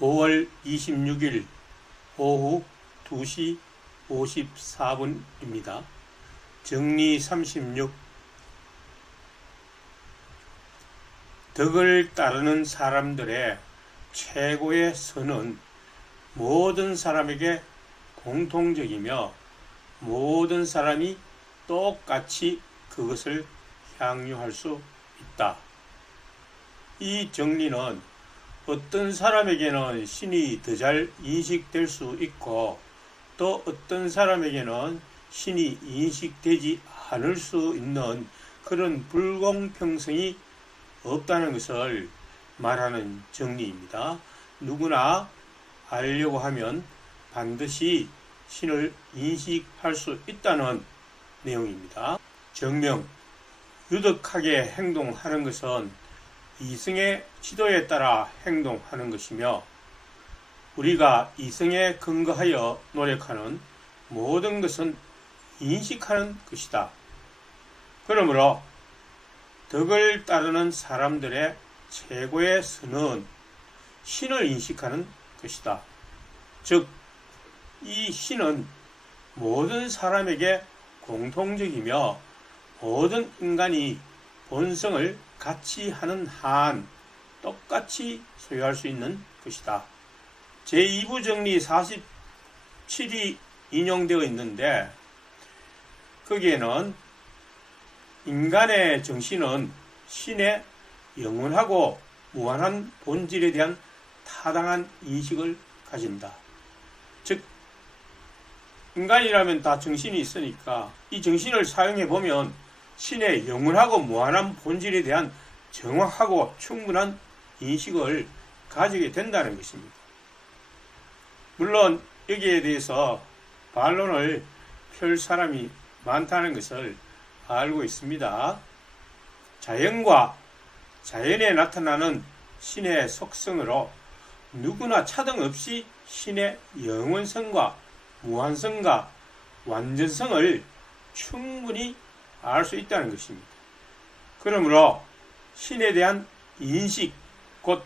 5월 26일 오후 2시 54분입니다. 정리 36. 덕을 따르는 사람들의 최고의 선은 모든 사람에게 공통적이며 모든 사람이 똑같이 그것을 향유할 수 있다. 이 정리는 어떤 사람에게는 신이 더 잘 인식될 수 있고 또 어떤 사람에게는 신이 인식되지 않을 수 있는 그런 불공평성이 없다는 것을 말하는 정리입니다. 누구나 알려고 하면 반드시 신을 인식할 수 있다는 내용입니다. 정명, 유덕하게 행동하는 것은 이성의 지도에 따라 행동하는 것이며 우리가 이성에 근거하여 노력하는 모든 것은 인식하는 것이다. 그러므로 덕을 따르는 사람들의 최고의 선은 신을 인식하는 것이다. 즉, 이 신은 모든 사람에게 공통적이며 모든 인간이 본성을 같이 하는 한 똑같이 소유할 수 있는 것이다. 제2부 정리 47이 인용되어 있는데 거기에는 인간의 정신은 신의 영원하고 무한한 본질에 대한 타당한 인식을 가진다. 즉, 인간이라면 다 정신이 있으니까 이 정신을 사용해 보면 신의 영원하고 무한한 본질에 대한 정확하고 충분한 인식을 가지게 된다는 것입니다. 물론 여기에 대해서 반론을 펼 사람이 많다는 것을 알고 있습니다. 자연과 자연에 나타나는 신의 속성으로 누구나 차등 없이 신의 영원성과 무한성과 완전성을 충분히 알 수 있다는 것입니다. 그러므로 신에 대한 인식, 곧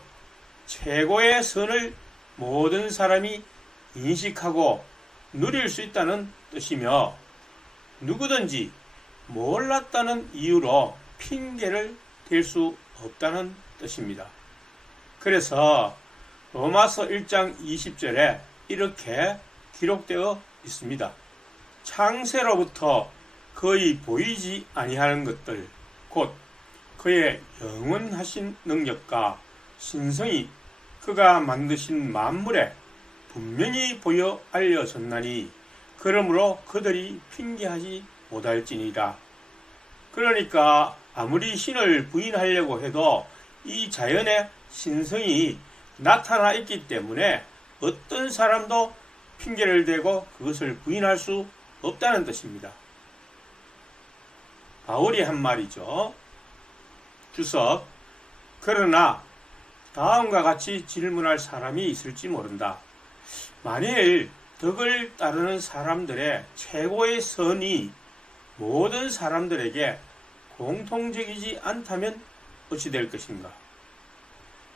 최고의 선을 모든 사람이 인식하고 누릴 수 있다는 뜻이며 누구든지 몰랐다는 이유로 핑계를 댈 수 없다는 뜻입니다. 그래서 로마서 1장 20절에 이렇게 기록되어 있습니다. 창세로부터 거의 보이지 아니하는 것들, 곧 그의 영원하신 능력과 신성이 그가 만드신 만물에 분명히 보여 알려졌나니 그러므로 그들이 핑계하지 못할지니라. 그러니까 아무리 신을 부인하려고 해도 이 자연의 신성이 나타나 있기 때문에 어떤 사람도 핑계를 대고 그것을 부인할 수 없다는 뜻입니다. 바울이 한 말이죠. 주석, 그러나 다음과 같이 질문할 사람이 있을지 모른다. 만일 덕을 따르는 사람들의 최고의 선이 모든 사람들에게 공통적이지 않다면 어찌 될 것인가?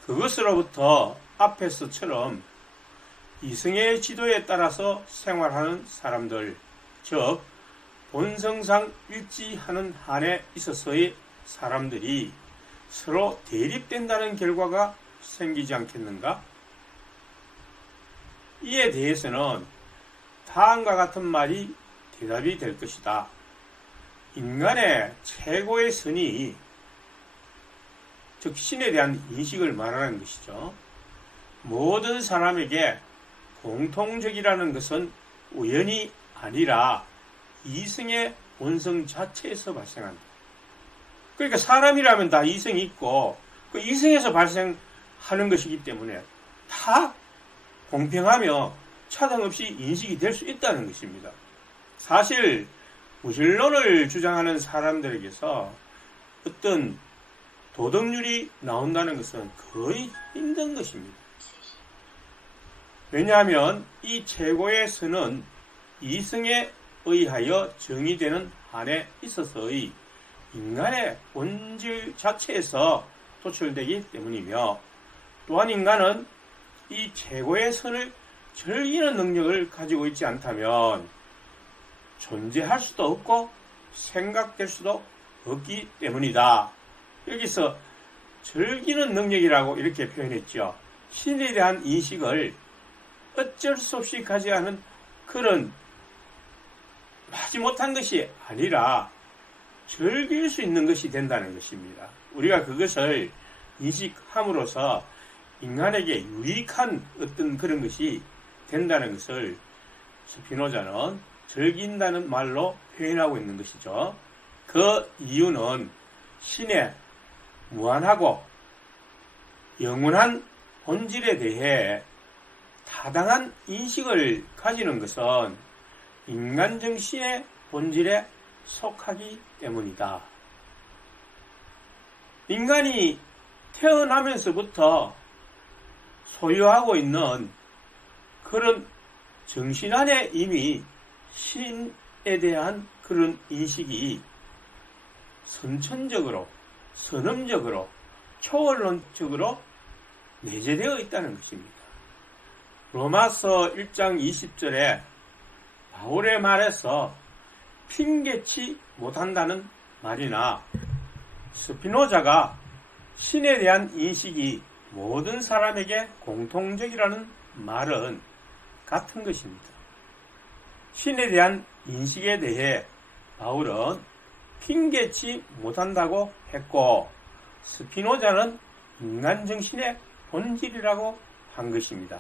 그것으로부터 앞에서처럼 이성의 지도에 따라서 생활하는 사람들, 즉 본성상 일치하는 한에 있어서의 사람들이 서로 대립된다는 결과가 생기지 않겠는가? 이에 대해서는 다음과 같은 말이 대답이 될 것이다. 인간의 최고의 선이, 즉 신에 대한 인식을 말하는 것이죠. 모든 사람에게 공통적이라는 것은 우연이 아니라 이성의 본성 자체에서 발생한다. 그러니까 사람이라면 다 이성이 있고 그 이성에서 발생하는 것이기 때문에 다 공평하며 차등 없이 인식이 될 수 있다는 것입니다. 사실 무신론을 주장하는 사람들에게서 어떤 도덕률이 나온다는 것은 거의 힘든 것입니다. 왜냐하면 이 최고의 선은 이성에 의하여 정의되는 한에 있어서의 인간의 본질 자체에서 도출되기 때문이며 또한 인간은 이 최고의 선을 즐기는 능력을 가지고 있지 않다면 존재할 수도 없고 생각될 수도 없기 때문이다. 여기서 즐기는 능력이라고 이렇게 표현했죠. 신에 대한 인식을 어쩔 수 없이 가져야 하는 그런 하지 못한 것이 아니라 즐길 수 있는 것이 된다는 것입니다. 우리가 그것을 인식함으로써 인간에게 유익한 어떤 그런 것이 된다는 것을 스피노자는 즐긴다는 말로 표현하고 있는 것이죠. 그 이유는 신의 무한하고 영원한 본질에 대해 타당한 인식을 가지는 것은 인간 정신의 본질에 속하기 때문이다. 인간이 태어나면서부터 소유하고 있는 그런 정신 안에 이미 신에 대한 그런 인식이 선천적으로, 선음적으로, 초월론적으로 내재되어 있다는 것입니다. 로마서 1장 20절에 바울의 말에서 핑계치 못한다는 말이나 스피노자가 신에 대한 인식이 모든 사람에게 공통적이라는 말은 같은 것입니다. 신에 대한 인식에 대해 바울은 핑계치 못한다고 했고 스피노자는 인간 정신의 본질이라고 한 것입니다.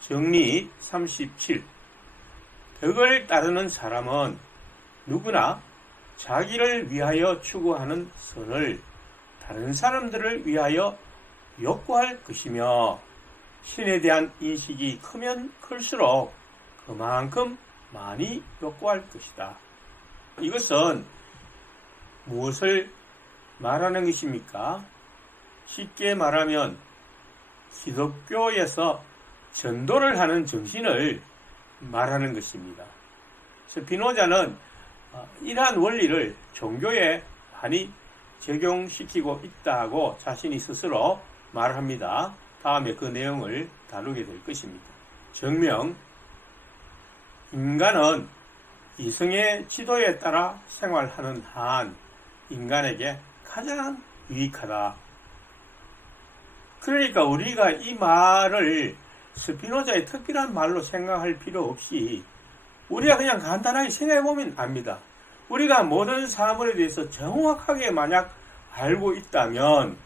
정리 37. 덕을 따르는 사람은 누구나 자기를 위하여 추구하는 선을 다른 사람들을 위하여 욕구할 것이며 신에 대한 인식이 크면 클수록 그만큼 많이 욕구할 것이다. 이것은 무엇을 말하는 것입니까? 쉽게 말하면 기독교에서 전도를 하는 정신을 말하는 것입니다. 스피노자는 이러한 원리를 종교에 많이 적용시키고 있다고 자신이 스스로 말합니다. 다음에 그 내용을 다루게 될 것입니다. 정명, 인간은 이성의 지도에 따라 생활하는 한 인간에게 가장 유익하다. 그러니까 우리가 이 말을 스피노자의 특별한 말로 생각할 필요 없이 우리가 그냥 간단하게 생각해보면 압니다. 우리가 모든 사물에 대해서 정확하게 만약 알고 있다면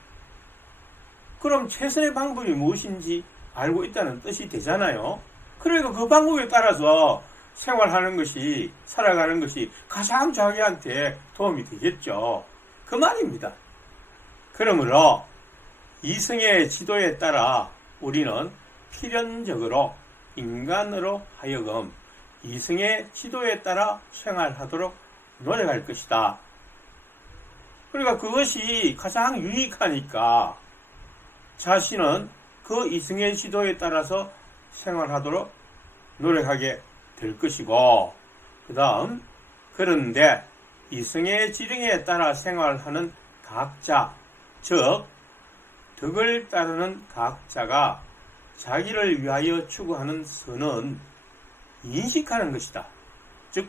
그럼 최선의 방법이 무엇인지 알고 있다는 뜻이 되잖아요. 그러니까 그 방법에 따라서 생활하는 것이, 살아가는 것이 가장 자기한테 도움이 되겠죠. 그 말입니다. 그러므로 이성의 지도에 따라 우리는 필연적으로 인간으로 하여금 이성의 지도에 따라 생활하도록 노력할 것이다. 그러니까 그것이 가장 유익하니까 자신은 그 이성의 지도에 따라서 생활하도록 노력하게 될 것이고, 그 다음, 그런데 이성의 지령에 따라 생활하는 각자, 즉 덕을 따르는 각자가 자기를 위하여 추구하는 선은 인식하는 것이다. 즉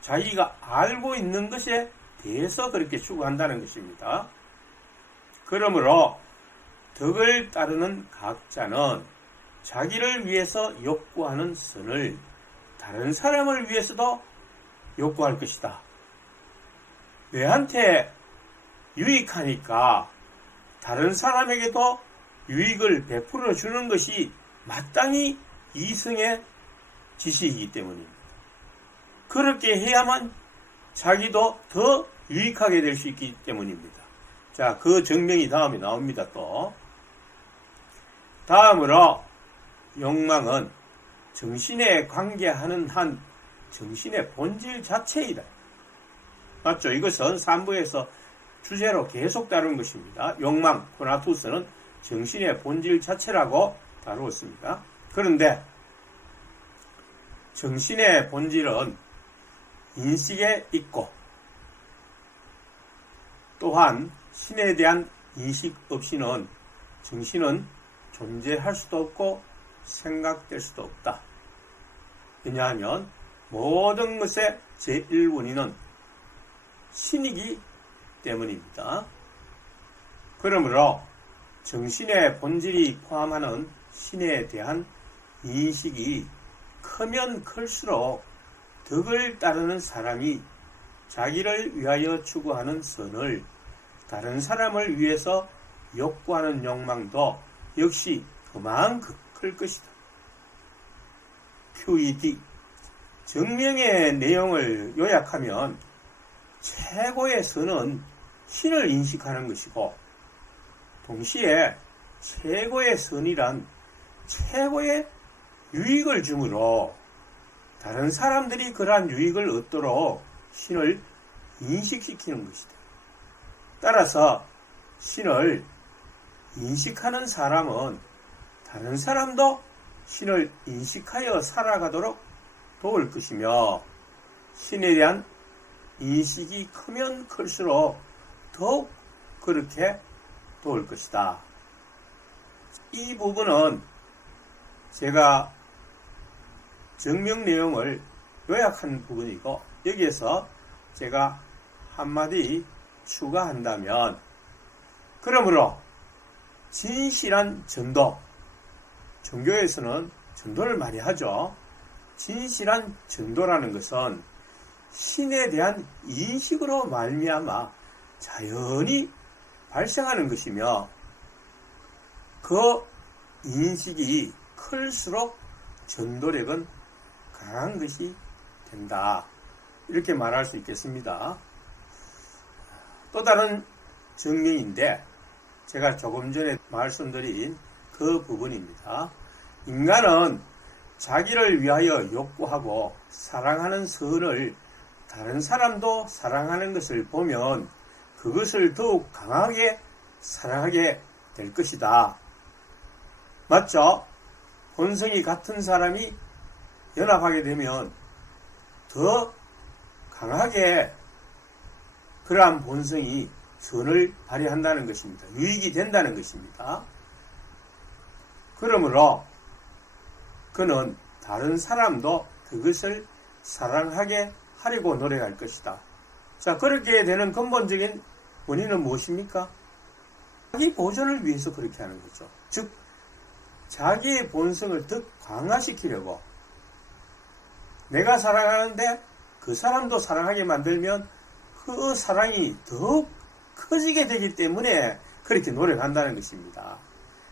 자기가 알고 있는 것에 대해서 그렇게 추구한다는 것입니다. 그러므로 덕을 따르는 각자는 자기를 위해서 욕구하는 선을 다른 사람을 위해서도 욕구할 것이다. 내한테 유익하니까 다른 사람에게도 유익을 베풀어 주는 것이 마땅히 이성의 지시이기 때문입니다. 그렇게 해야만 자기도 더 유익하게 될 수 있기 때문입니다. 자, 그 증명이 다음에 나옵니다. 또 다음으로 욕망은 정신에 관계하는 한 정신의 본질 자체이다. 맞죠? 이것은 3부에서 주제로 계속 다룬 것입니다. 욕망, 코나투스는 정신의 본질 자체라고 다루었습니다. 그런데 정신의 본질은 인식에 있고 또한 신에 대한 인식 없이는 정신은 존재할 수도 없고 생각될 수도 없다. 왜냐하면 모든 것의 제1원인은 신이기 때문입니다. 그러므로 정신의 본질이 포함하는 신에 대한 인식이 크면 클수록 덕을 따르는 사람이 자기를 위하여 추구하는 선을 다른 사람을 위해서 욕구하는 욕망도 역시 그만큼 클 것이다. QED 정명의 내용을 요약하면 최고의 선은 신을 인식하는 것이고 동시에 최고의 선이란 최고의 유익을 주므로 다른 사람들이 그러한 유익을 얻도록 신을 인식시키는 것이다. 따라서 신을 인식하는 사람은 다른 사람도 신을 인식하여 살아가도록 도울 것이며 신에 대한 인식이 크면 클수록 더욱 그렇게 도울 것이다. 이 부분은 제가 정명 내용을 요약한 부분이고 여기에서 제가 한마디 추가한다면 그러므로 진실한 전도, 종교에서는 전도를 많이 하죠. 진실한 전도라는 것은 신에 대한 인식으로 말미암아 자연히 발생하는 것이며 그 인식이 클수록 전도력은 강한 것이 된다. 이렇게 말할 수 있겠습니다. 또 다른 정명인데 제가 조금 전에 말씀드린 그 부분입니다. 인간은 자기를 위하여 욕구하고 사랑하는 선을 다른 사람도 사랑하는 것을 보면 그것을 더욱 강하게 사랑하게 될 것이다. 맞죠? 본성이 같은 사람이 연합하게 되면 더 강하게 그러한 본성이 선을 발휘한다는 것입니다. 유익이 된다는 것입니다. 그러므로 그는 다른 사람도 그것을 사랑하게 하려고 노력할 것이다. 자, 그렇게 되는 근본적인 원인은 무엇입니까? 자기 보존을 위해서 그렇게 하는 거죠. 즉, 자기의 본성을 더 강화시키려고 내가 사랑하는데 그 사람도 사랑하게 만들면 그 사랑이 더욱 커지게 되기 때문에 그렇게 노력한다는 것입니다.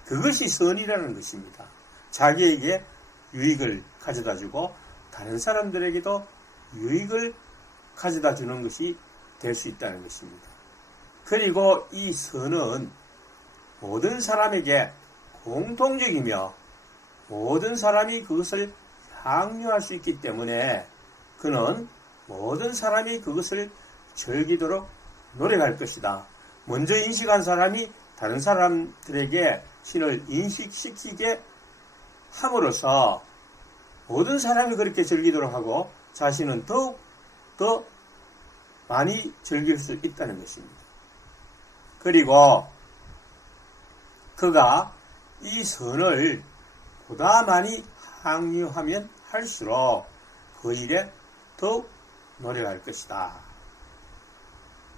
그것이 선이라는 것입니다. 자기에게 유익을 가져다주고 다른 사람들에게도 유익을 가져다주는 것이 될 수 있다는 것입니다. 그리고 이 선은 모든 사람에게 공통적이며 모든 사람이 그것을 향유할 수 있기 때문에 그는 모든 사람이 그것을 즐기도록 노력할 것이다. 먼저 인식한 사람이 다른 사람들에게 신을 인식시키게 함으로써 모든 사람이 그렇게 즐기도록 하고 자신은 더욱 더 많이 즐길 수 있다는 것입니다. 그리고 그가 이 선을 보다 많이 향유하면 할수록 그 일에 더욱 노력할 것이다.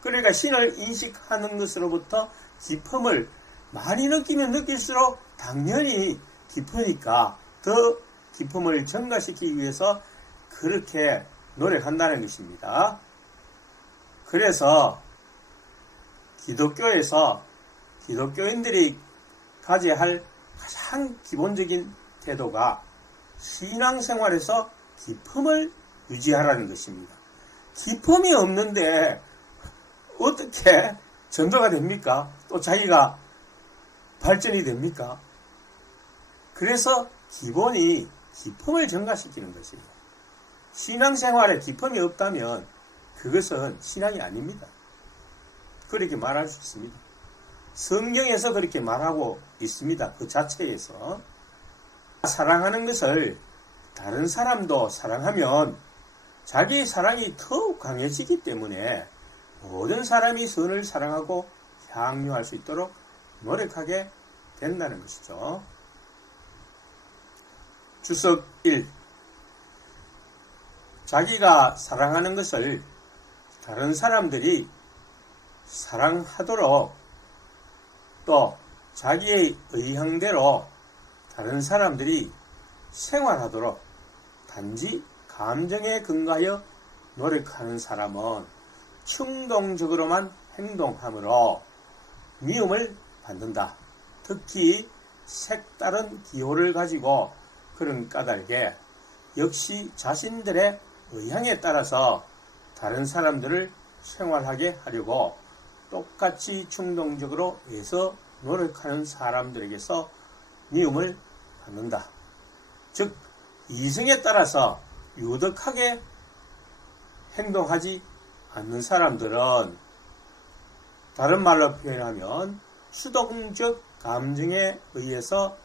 그러니까 신을 인식하는 것으로부터 기쁨을 많이 느끼면 느낄수록 당연히 기쁘니까 더 기쁨을 증가시키기 위해서 그렇게 노력한다는 것입니다. 그래서 기독교에서 기독교인들이 가져야 할 가장 기본적인 태도가 신앙생활에서 기쁨을 유지하라는 것입니다. 기쁨이 없는데 어떻게 전도가 됩니까? 또 자기가 발전이 됩니까? 그래서 기본이 기쁨을 증가시키는 것이에요. 신앙생활에 기쁨이 없다면 그것은 신앙이 아닙니다. 그렇게 말할 수 있습니다. 성경에서 그렇게 말하고 있습니다. 그 자체에서. 사랑하는 것을 다른 사람도 사랑하면 자기 사랑이 더욱 강해지기 때문에 모든 사람이 선을 사랑하고 향유할 수 있도록 노력하게 된다는 것이죠. 주석 1. 자기가 사랑하는 것을 다른 사람들이 사랑하도록 또 자기의 의향대로 다른 사람들이 생활하도록 단지 감정에 근거하여 노력하는 사람은 충동적으로만 행동하므로 미움을 받는다. 특히 색다른 기호를 가지고 그런 까닭에 역시 자신들의 의향에 따라서 다른 사람들을 생활하게 하려고 똑같이 충동적으로 애써 노력하는 사람들에게서 미움을 받는다. 즉 이성에 따라서 유덕하게 행동하지 않는 사람들은 다른 말로 표현하면 수동적 감정에 의해서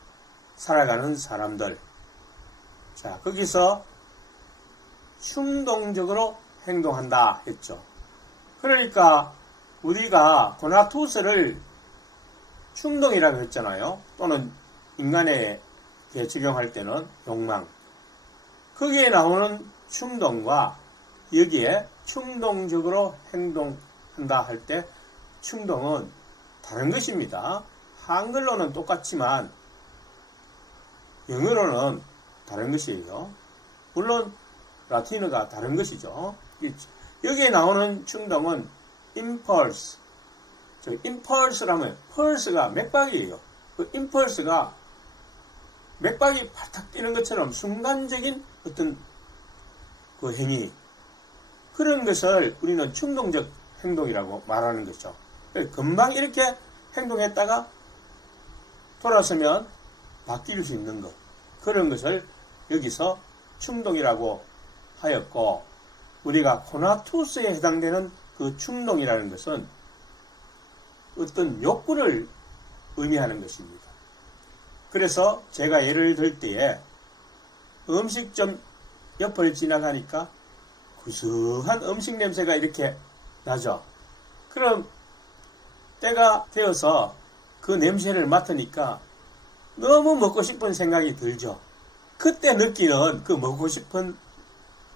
살아가는 사람들. 자, 거기서 충동적으로 행동한다 했죠. 그러니까 우리가 고나투스를 충동이라고 했잖아요. 또는 인간에게 적용할 때는 욕망. 거기에 나오는 충동과 여기에 충동적으로 행동한다 할 때 충동은 다른 것입니다. 한글로는 똑같지만 영어로는 다른 것이에요. 물론 라틴어가 다른 것이죠. 여기에 나오는 충동은 impulse. impulse라면 pulse가 맥박이에요. 그 impulse가 맥박이 발탁 뛰는 것처럼 순간적인 어떤 그 행위, 그런 것을 우리는 충동적 행동이라고 말하는 거죠. 금방 이렇게 행동했다가 돌아서면 바뀔 수 있는 것, 그런 것을 여기서 충동이라고 하였고, 우리가 코나투스에 해당되는 그 충동이라는 것은 어떤 욕구를 의미하는 것입니다. 그래서 제가 예를 들 때에 음식점 옆을 지나가니까 구수한 음식 냄새가 이렇게 나죠. 그럼 때가 되어서 그 냄새를 맡으니까 너무 먹고 싶은 생각이 들죠. 그때 느끼는 그 먹고 싶은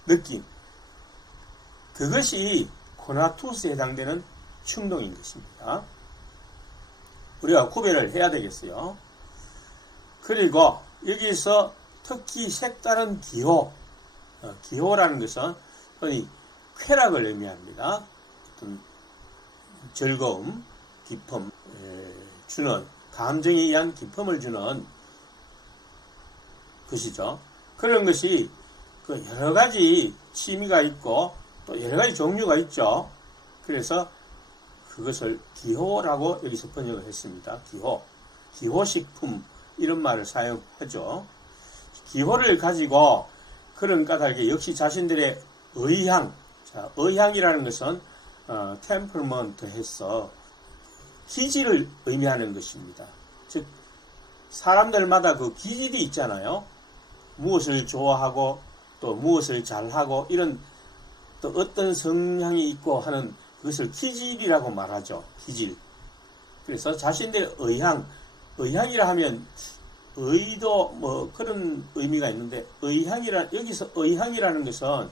느낌, 그것이 코나투스에 해당되는 충동인 것입니다. 우리가 구별을 해야 되겠어요. 그리고 여기서 특히 색다른 기호, 기호라는 것은 흔히 쾌락을 의미합니다. 어떤 즐거움, 기쁨 주는, 감정에 의한 기쁨을 주는 것이죠. 그런 것이 그 여러 가지 취미가 있고 또 여러 가지 종류가 있죠. 그래서 그것을 기호라고 여기서 번역을 했습니다. 기호, 기호식품 이런 말을 사용하죠. 기호를 가지고 그런 까닭에 역시 자신들의 의향, 자, 의향이라는 것은 temperament 해서 기질을 의미하는 것입니다. 즉 사람들마다 그 기질이 있잖아요. 무엇을 좋아하고 또 무엇을 잘하고 이런 또 어떤 성향이 있고 하는 그것을 기질이라고 말하죠. 기질. 그래서 자신들의 의향, 의향이라 하면 의도 뭐 그런 의미가 있는데 여기서 의향이라는 것은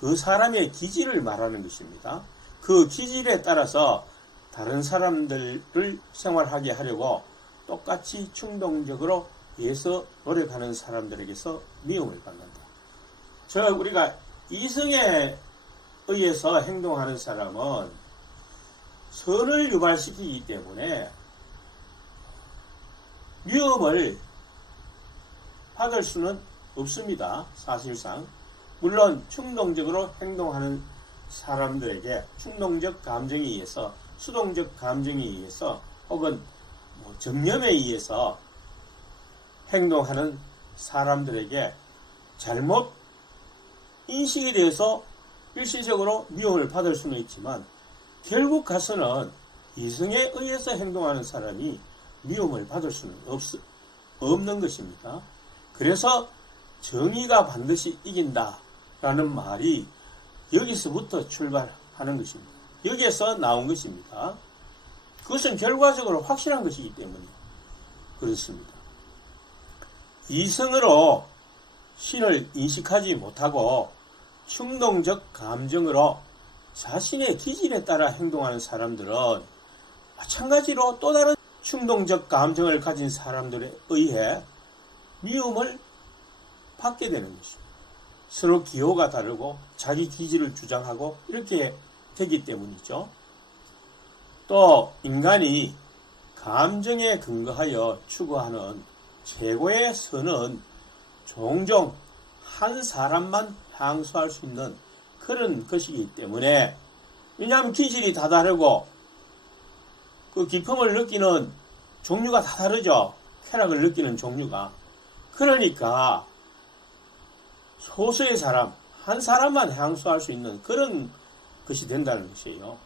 그 사람의 기질을 말하는 것입니다. 그 기질에 따라서 다른 사람들을 생활하게 하려고 똑같이 충동적으로 애써 노력하는 사람들에게서 미움을 받는다. 우리가 이성에 의해서 행동하는 사람은 선을 유발시키기 때문에 미움을 받을 수는 없습니다. 사실상. 물론 충동적으로 행동하는 사람들에게 충동적 감정에 의해서, 수동적 감정에 의해서 혹은 정념에 의해서 행동하는 사람들에게 잘못 인식에 대해서 일시적으로 미움을 받을 수는 있지만 결국 가서는 이성에 의해서 행동하는 사람이 미움을 받을 수는 없는 것입니다. 그래서 정의가 반드시 이긴다라는 말이 여기서부터 출발하는 것입니다. 여기에서 나온 것입니다. 그것은 결과적으로 확실한 것이기 때문에 그렇습니다. 이성으로 신을 인식하지 못하고 충동적 감정으로 자신의 기질에 따라 행동하는 사람들은 마찬가지로 또 다른 충동적 감정을 가진 사람들에 의해 미움을 받게 되는 것입니다. 서로 기호가 다르고 자기 기질을 주장하고 이렇게 되기 때문이죠. 또 인간이 감정에 근거하여 추구하는 최고의 선은 종종 한 사람만 향수할 수 있는 그런 것이기 때문에, 왜냐하면 기질이 다 다르고 그 기품을 느끼는 종류가 다 다르죠. 쾌락을 느끼는 종류가. 그러니까 소수의 사람, 한 사람만 향수할 수 있는 그런 것이 된다는 것이에요.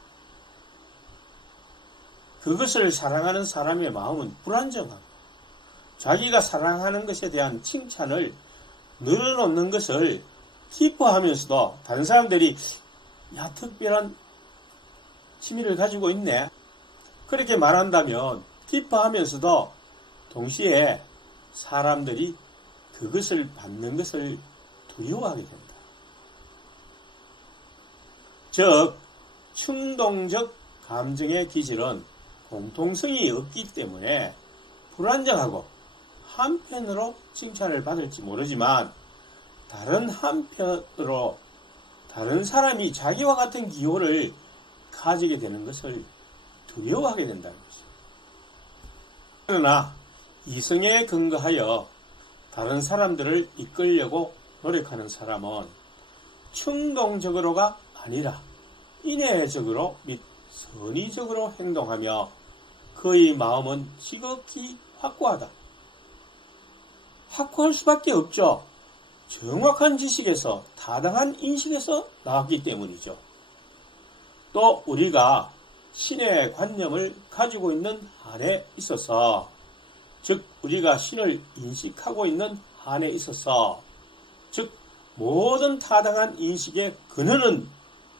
그것을 사랑하는 사람의 마음은 불안정하고 자기가 사랑하는 것에 대한 칭찬을 늘어놓는 것을 기뻐하면서도 다른 사람들이 야, 특별한 취미를 가지고 있네, 그렇게 말한다면 기뻐하면서도 동시에 사람들이 그것을 받는 것을 두려워하게 된다. 즉 충동적 감정의 기질은 공통성이 없기 때문에 불안정하고 한편으로 칭찬을 받을지 모르지만 다른 한편으로 다른 사람이 자기와 같은 기호를 가지게 되는 것을 두려워하게 된다는 것입니다. 그러나 이성에 근거하여 다른 사람들을 이끌려고 노력하는 사람은 충동적으로가 아니라 인내적으로 및 선의적으로 행동하며 그의 마음은 지극히 확고하다. 확고할 수밖에 없죠. 정확한 지식에서 타당한 인식에서 나왔기 때문이죠. 또 우리가 신의 관념을 가지고 있는 한에 있어서, 즉 우리가 신을 인식하고 있는 한에 있어서, 즉 모든 타당한 인식의 근원은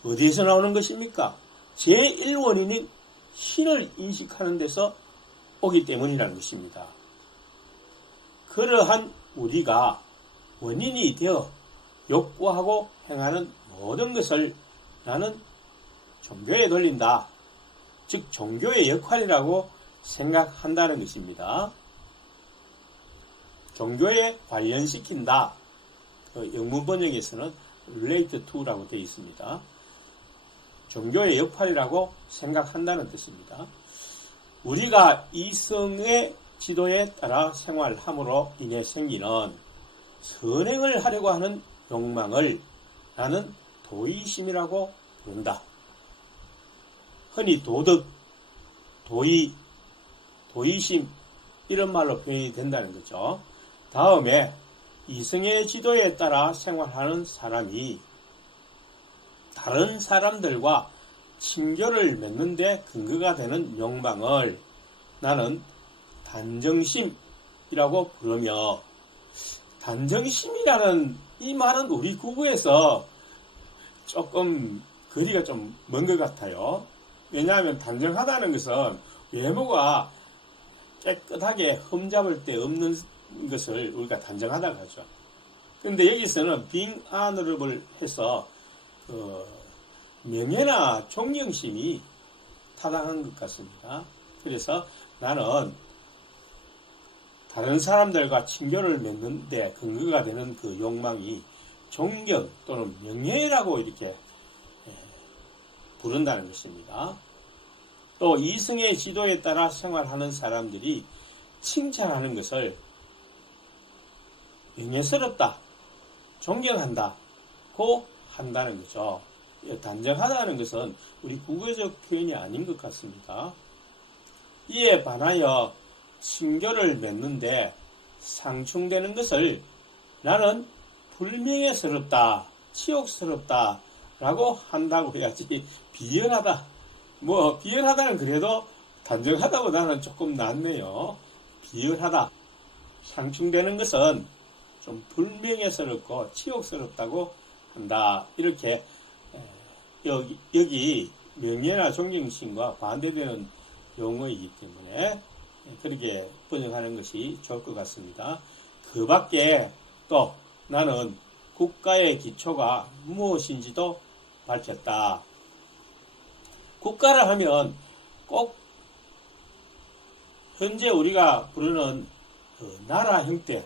어디에서 나오는 것입니까? 제1원인인 신을 인식하는 데서 오기 때문이라는 것입니다. 그러한 우리가 원인이 되어 욕구하고 행하는 모든 것을 나는 종교에 돌린다. 즉 종교의 역할이라고 생각한다는 것입니다. 종교에 관련시킨다. 그 영문 번역에서는 relate to라고 되어 있습니다. 종교의 역할이라고 생각한다는 뜻입니다. 우리가 이성의 지도에 따라 생활함으로 인해 생기는 선행을 하려고 하는 욕망을 나는 도의심이라고 부른다. 흔히 도덕, 도의, 도의심 이런 말로 표현이 된다는 거죠. 다음에 이성의 지도에 따라 생활하는 사람이 다른 사람들과 친교를 맺는 데 근거가 되는 욕망을 나는 단정심이라고 부르며, 단정심이라는 이 말은 우리 국어에서 조금 거리가 좀 먼 것 같아요. 왜냐하면 단정하다는 것은 외모가 깨끗하게 흠잡을 데 없는 것을 우리가 단정하다고 하죠. 그런데 여기서는 being honorable 해서 명예나 존경심이 타당한 것 같습니다. 그래서 나는 다른 사람들과 친교를 맺는 데 근거가 되는 그 욕망이 존경 또는 명예라고 이렇게 부른다는 것입니다. 또 이성의 지도에 따라 생활하는 사람들이 칭찬하는 것을 명예스럽다, 존경한다고 한다는 거죠. 단정하다는 것은 우리 국어적 표현이 아닌 것 같습니다. 이에 반하여 친교를 맺는데 상충되는 것을 나는 불명예스럽다, 치욕스럽다 라고 한다고 해야지 비열하다. 비열하다는 그래도 단정하다보다는 조금 낫네요. 비열하다. 상충되는 것은 좀 불명예스럽고 치욕스럽다고 한다. 이렇게 여기 명예나 존경심과 반대되는 용어이기 때문에 그렇게 번역하는 것이 좋을 것 같습니다. 그 밖에 또 나는 국가의 기초가 무엇인지도 밝혔다. 국가를 하면 꼭 현재 우리가 부르는 그 나라 형태,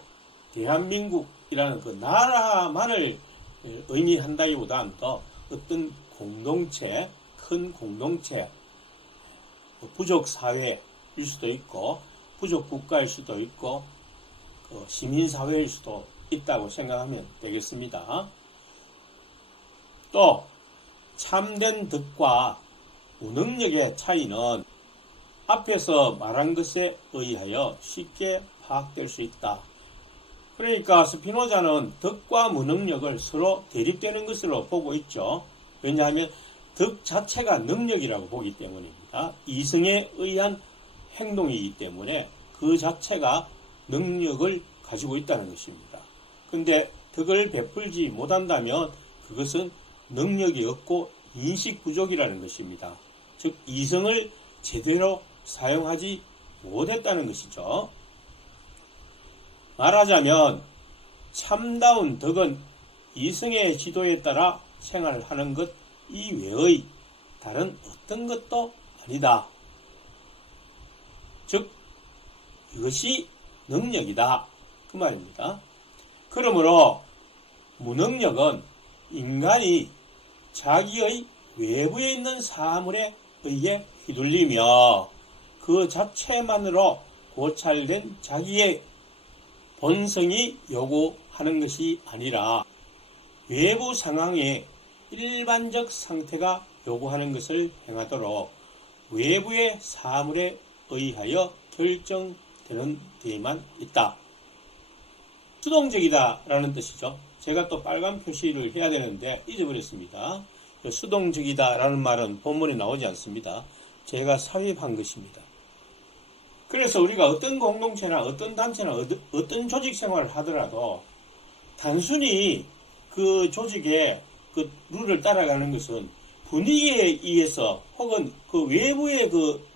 대한민국이라는 그 나라만을 의미한다기보다는 더 어떤 공동체, 큰 공동체, 부족 사회일 수도 있고 부족 국가일 수도 있고 시민 사회일 수도 있다고 생각하면 되겠습니다. 또 참된 덕과 무능력의 차이는 앞에서 말한 것에 의하여 쉽게 파악될 수 있다. 그러니까 스피노자는 덕과 무능력을 서로 대립되는 것으로 보고 있죠. 왜냐하면 덕 자체가 능력이라고 보기 때문입니다. 이성에 의한 행동이기 때문에 그 자체가 능력을 가지고 있다는 것입니다. 근데 덕을 베풀지 못한다면 그것은 능력이 없고 인식 부족이라는 것입니다. 즉 이성을 제대로 사용하지 못했다는 것이죠. 말하자면 참다운 덕은 이성의 지도에 따라 생활하는 것 이외의 다른 어떤 것도 아니다. 즉 이것이 능력이다. 그 말입니다. 그러므로 무능력은 인간이 자기의 외부에 있는 사물에 의해 휘둘리며 그 자체만으로 고찰된 자기의 본성이 요구하는 것이 아니라 외부 상황의 일반적 상태가 요구하는 것을 행하도록 외부의 사물에 의하여 결정되는 데에만 있다. 수동적이다라는 뜻이죠. 제가 또 빨간 표시를 해야 되는데 잊어버렸습니다. 수동적이다라는 말은 본문에 나오지 않습니다. 제가 삽입한 것입니다. 그래서 우리가 어떤 공동체나 어떤 단체나 어떤 조직 생활을 하더라도 단순히 그 조직의 그 룰을 따라가는 것은 분위기에 의해서 혹은 그 외부의 그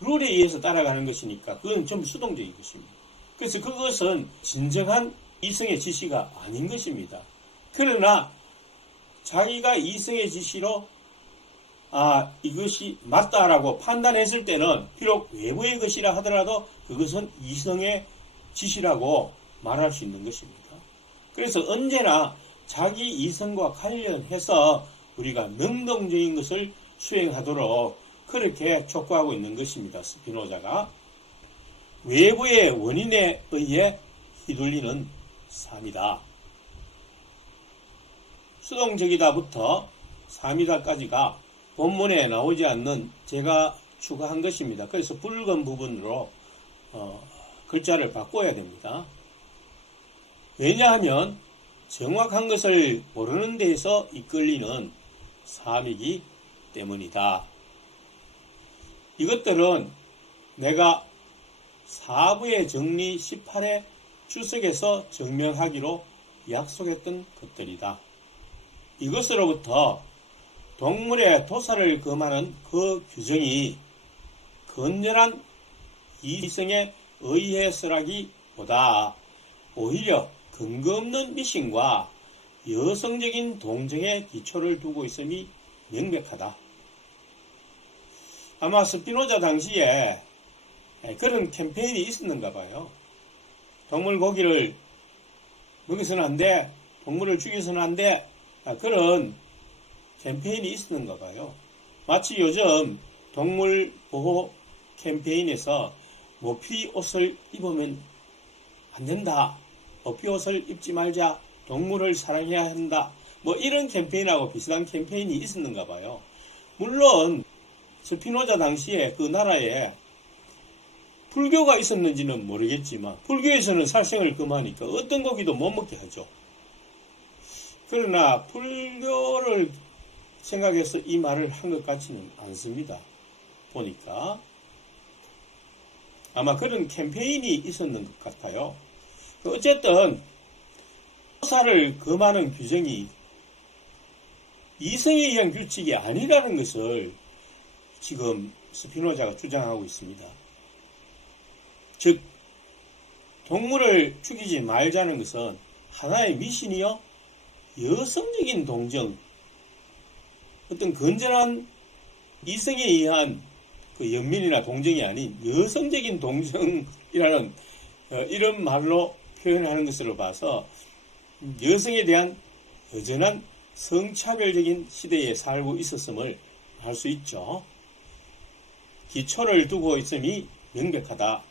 룰에 의해서 따라가는 것이니까 그건 전부 수동적인 것입니다. 그래서 그것은 진정한 이성의 지시가 아닌 것입니다. 그러나 자기가 이성의 지시로 이것이 맞다라고 판단했을 때는 비록 외부의 것이라 하더라도 그것은 이성의 지시라고 말할 수 있는 것입니다. 그래서 언제나 자기 이성과 관련해서 우리가 능동적인 것을 수행하도록 그렇게 촉구하고 있는 것입니다. 스피노자가 외부의 원인에 의해 휘둘리는 삶이다. 수동적이다부터 삶이다까지가 본문에 나오지 않는 제가 추가한 것입니다. 그래서 붉은 부분으로 글자를 바꿔야 됩니다. 왜냐하면 정확한 것을 모르는 데에서 이끌리는 삶이기 때문이다. 이것들은 내가 4부의 정리 18회 주석에서 증명하기로 약속했던 것들이다. 이것으로부터 동물의 도살을 금하는 그 규정이 건전한 이성에 의해서라기보다 오히려 근거 없는 미신과 여성적인 동정의 기초를 두고 있음이 명백하다. 아마 스피노자 당시에 그런 캠페인이 있었는가 봐요. 동물 고기를 먹여서는 안 돼, 동물을 죽여서는 안 돼, 그런 캠페인이 있었는가 봐요. 마치 요즘 동물 보호 캠페인에서 모피 옷을 입으면 안 된다, 모피 옷을 입지 말자, 동물을 사랑해야 한다, 뭐 이런 캠페인하고 비슷한 캠페인이 있었는가 봐요. 물론 스피노자 당시에 그 나라에 불교가 있었는지는 모르겠지만 불교에서는 살생을 금하니까 어떤 고기도 못 먹게 하죠. 그러나 불교를 생각해서 이 말을 한 것 같지는 않습니다. 보니까 아마 그런 캠페인이 있었는 것 같아요. 어쨌든 도살을 금하는 규정이 이성에 의한 규칙이 아니라는 것을 지금 스피노자가 주장하고 있습니다. 즉 동물을 죽이지 말자는 것은 하나의 미신이요, 여성적인 동정, 어떤 건전한 이성에 의한 그 연민이나 동정이 아닌 여성적인 동정이라는 이런 말로 표현하는 것으로 봐서 여성에 대한 여전한 성차별적인 시대에 살고 있었음을 알 수 있죠. 기초를 두고 있음이 명백하다.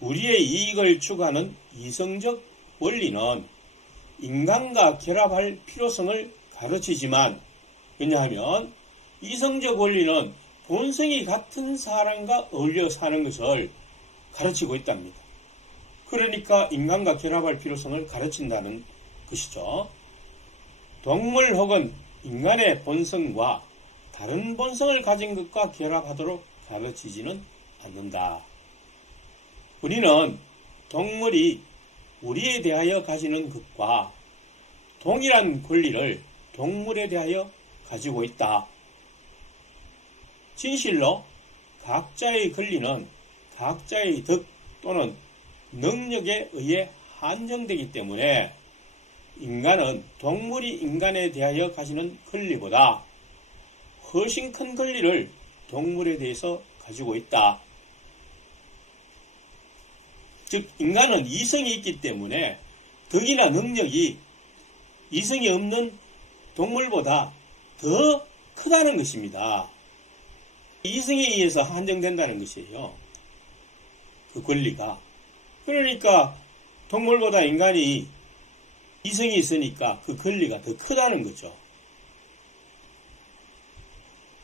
우리의 이익을 추구하는 이성적 원리는 인간과 결합할 필요성을 가르치지만, 왜냐하면 이성적 원리는 본성이 같은 사람과 어울려 사는 것을 가르치고 있답니다. 그러니까 인간과 결합할 필요성을 가르친다는 것이죠. 동물 혹은 인간의 본성과 다른 본성을 가진 것과 결합하도록 가르치지는 않는다. 우리는 동물이 우리에 대하여 가지는 것과 동일한 권리를 동물에 대하여 가지고 있다. 진실로 각자의 권리는 각자의 덕 또는 능력에 의해 한정되기 때문에 인간은 동물이 인간에 대하여 가지는 권리보다 훨씬 큰 권리를 동물에 대해서 가지고 있다. 즉, 인간은 이성이 있기 때문에 덕이나 능력이 이성이 없는 동물보다 더 크다는 것입니다. 이성에 의해서 한정된다는 것이에요. 그 권리가. 그러니까 동물보다 인간이 이성이 있으니까 그 권리가 더 크다는 거죠.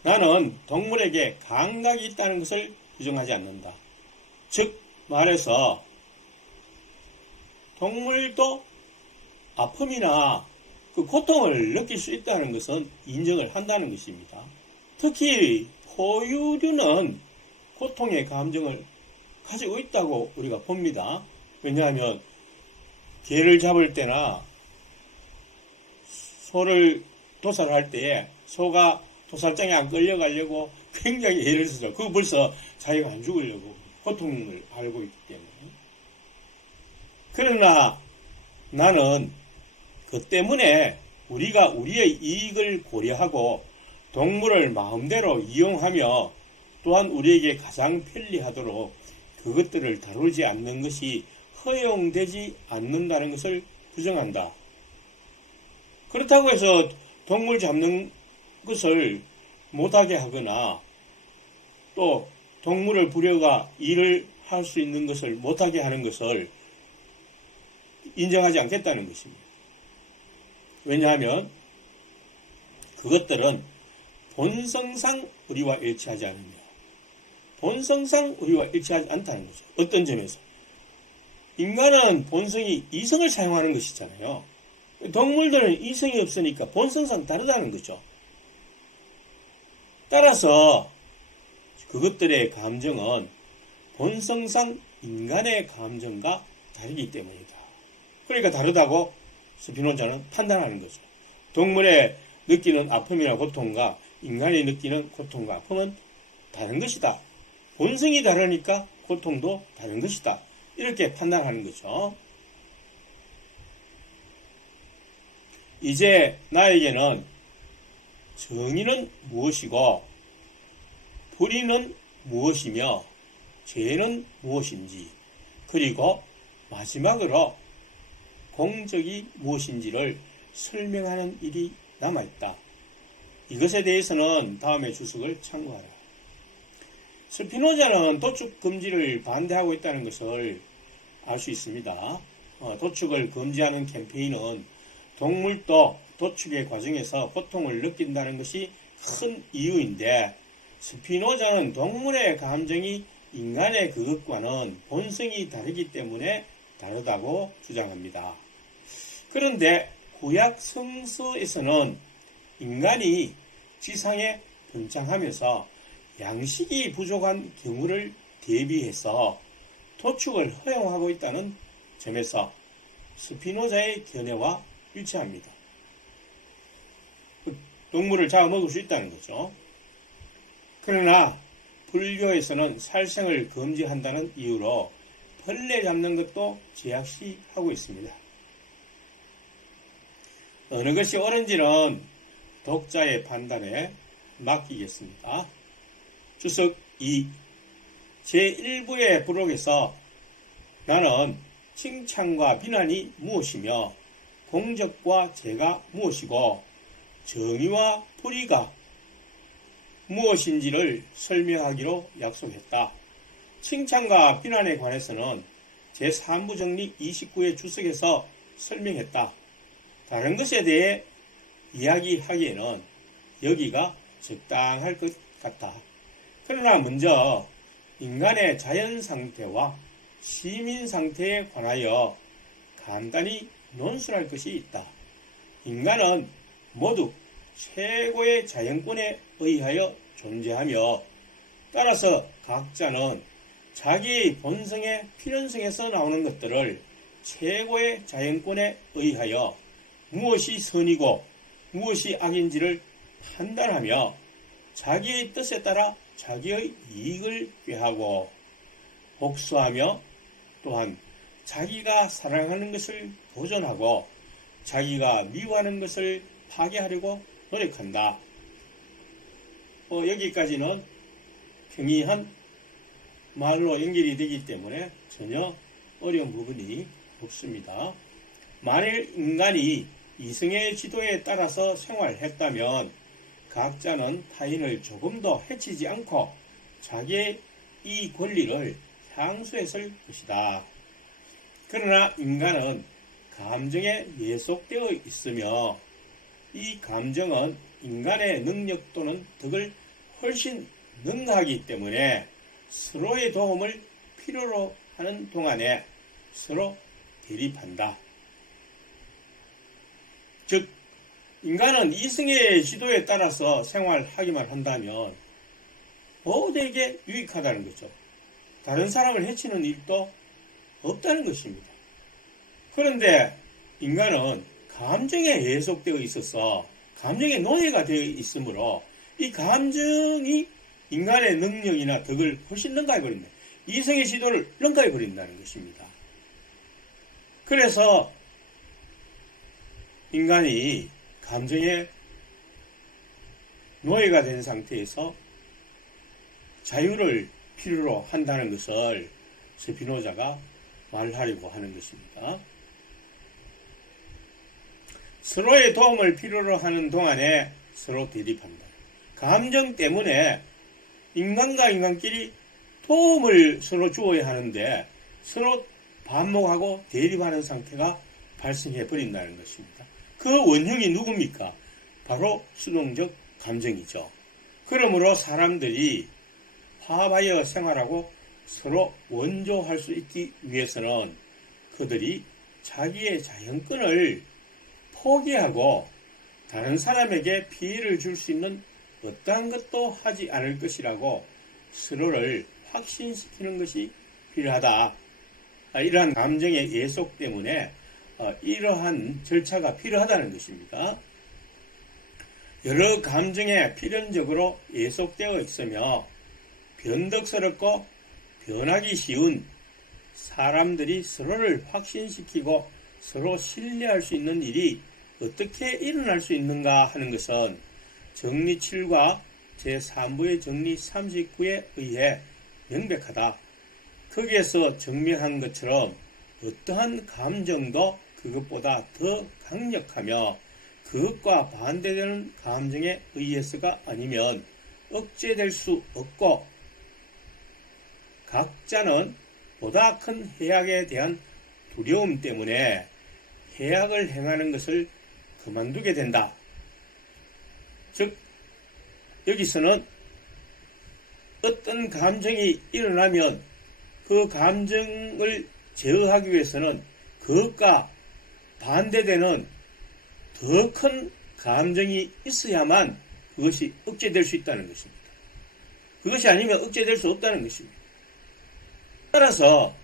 나는 동물에게 감각이 있다는 것을 부정하지 않는다. 즉 말해서 동물도 아픔이나 그 고통을 느낄 수 있다는 것은 인정을 한다는 것입니다. 특히 포유류는 고통의 감정을 가지고 있다고 우리가 봅니다. 왜냐하면 개를 잡을 때나 소를 도살할 때에 소가 도살장에 안 끌려가려고 굉장히 애를 쓰죠. 그거 벌써 자기가 안 죽으려고 고통을 알고 있기 때문에. 그러나 나는 그 때문에 우리가 우리의 이익을 고려하고 동물을 마음대로 이용하며 또한 우리에게 가장 편리하도록 그것들을 다루지 않는 것이 허용되지 않는다는 것을 부정한다. 그렇다고 해서 동물 잡는 것을 못하게 하거나 또 동물을 부려가 일을 할 수 있는 것을 못하게 하는 것을 인정하지 않겠다는 것입니다. 왜냐하면 그것들은 본성상 우리와 일치하지 않으며 본성상 우리와 일치하지 않다는 거죠. 어떤 점에서? 인간은 본성이 이성을 사용하는 것이잖아요. 동물들은 이성이 없으니까 본성상 다르다는 거죠. 따라서 그것들의 감정은 본성상 인간의 감정과 다르기 때문이다. 그러니까 다르다고 스피노자는 판단하는 거죠. 동물의 느끼는 아픔이나 고통과 인간이 느끼는 고통과 아픔은 다른 것이다. 본성이 다르니까 고통도 다른 것이다. 이렇게 판단하는 거죠. 이제 나에게는 정의는 무엇이고 불의는 무엇이며 죄는 무엇인지, 그리고 마지막으로 공적이 무엇인지를 설명하는 일이 남아있다. 이것에 대해서는 다음의 주석을 참고하라. 스피노자는 도축 금지를 반대하고 있다는 것을 알 수 있습니다. 도축을 금지하는 캠페인은 동물도 도축의 과정에서 고통을 느낀다는 것이 큰 이유인데, 스피노자는 동물의 감정이 인간의 그것과는 본성이 다르기 때문에 다르다고 주장합니다. 그런데 구약 성서에서는 인간이 지상에 번창하면서 양식이 부족한 경우를 대비해서 도축을 허용하고 있다는 점에서 스피노자의 견해와 일치합니다. 동물을 잡아먹을 수 있다는 거죠. 그러나 불교에서는 살생을 금지한다는 이유로 벌레 잡는 것도 제약시하고 있습니다. 어느 것이 옳은지는 독자의 판단에 맡기겠습니다. 주석 2. 제1부의 부록에서 나는 칭찬과 비난이 무엇이며 공적과 죄가 무엇이고 정의와 불의가 무엇인지를 설명하기로 약속했다. 칭찬과 비난에 관해서는 제3부 정리 29의 주석에서 설명했다. 다른 것에 대해 이야기하기에는 여기가 적당할 것 같다. 그러나 먼저 인간의 자연 상태와 시민 상태에 관하여 간단히 논술할 것이 있다. 인간은 모두 최고의 자연권에 의하여 존재하며 따라서 각자는 자기의 본성의 필연성에서 나오는 것들을 최고의 자연권에 의하여 무엇이 선이고 무엇이 악인지를 판단하며 자기의 뜻에 따라 자기의 이익을 꾀하고 복수하며 또한 자기가 사랑하는 것을 보존하고 자기가 미워하는 것을 파괴하려고 노력한다. 여기까지는 평이한 말로 연결이 되기 때문에 전혀 어려운 부분이 없습니다. 만일 인간이 이성의 지도에 따라서 생활했다면 각자는 타인을 조금도 해치지 않고 자기의 이 권리를 향수했을 것이다. 그러나 인간은 감정에 예속되어 있으며 이 감정은 인간의 능력 또는 덕을 훨씬 능하기 때문에 서로의 도움을 필요로 하는 동안에 서로 대립한다. 즉 인간은 이성의 지도에 따라서 생활하기만 한다면 모두에게 유익하다는 거죠. 다른 사람을 해치는 일도 없다는 것입니다. 그런데 인간은 감정에 예속되어 있어서 감정의 노예가 되어 있으므로 이 감정이 인간의 능력이나 덕을 훨씬 능가해버린다. 이성의 지도를 능가해버린다는 것입니다. 그래서 인간이 감정의 노예가 된 상태에서 자유를 필요로 한다는 것을 스피노자가 말하려고 하는 것입니다. 서로의 도움을 필요로 하는 동안에 서로 대립한다. 감정 때문에 인간과 인간끼리 도움을 서로 주어야 하는데 서로 반목하고 대립하는 상태가 발생해 버린다는 것입니다. 그 원흉이 누굽니까? 바로 수동적 감정이죠. 그러므로 사람들이 화합하여 생활하고 서로 원조할 수 있기 위해서는 그들이 자기의 자연권을 포기하고 다른 사람에게 피해를 줄 수 있는 어떠한 것도 하지 않을 것이라고 서로를 확신시키는 것이 필요하다. 이러한 감정의 예속 때문에 이러한 절차가 필요하다는 것입니다. 여러 감정에 필연적으로 예속되어 있으며 변덕스럽고 변하기 쉬운 사람들이 서로를 확신시키고 서로 신뢰할 수 있는 일이 어떻게 일어날 수 있는가 하는 것은 정리 7과 제3부의 정리 39에 의해 명백하다. 거기에서 증명한 것처럼 어떠한 감정도 그것보다 더 강력하며 그것과 반대되는 감정에 의해서가 아니면 억제될 수 없고 각자는 보다 큰 해악에 대한 두려움 때문에 해악을 행하는 것을 그만두게 된다. 즉 여기서는 어떤 감정이 일어나면 그 감정을 제어하기 위해서는 그것과 반대되는 더 큰 감정이 있어야만 그것이 억제될 수 있다는 것입니다. 그것이 아니면 억제될 수 없다는 것입니다. 따라서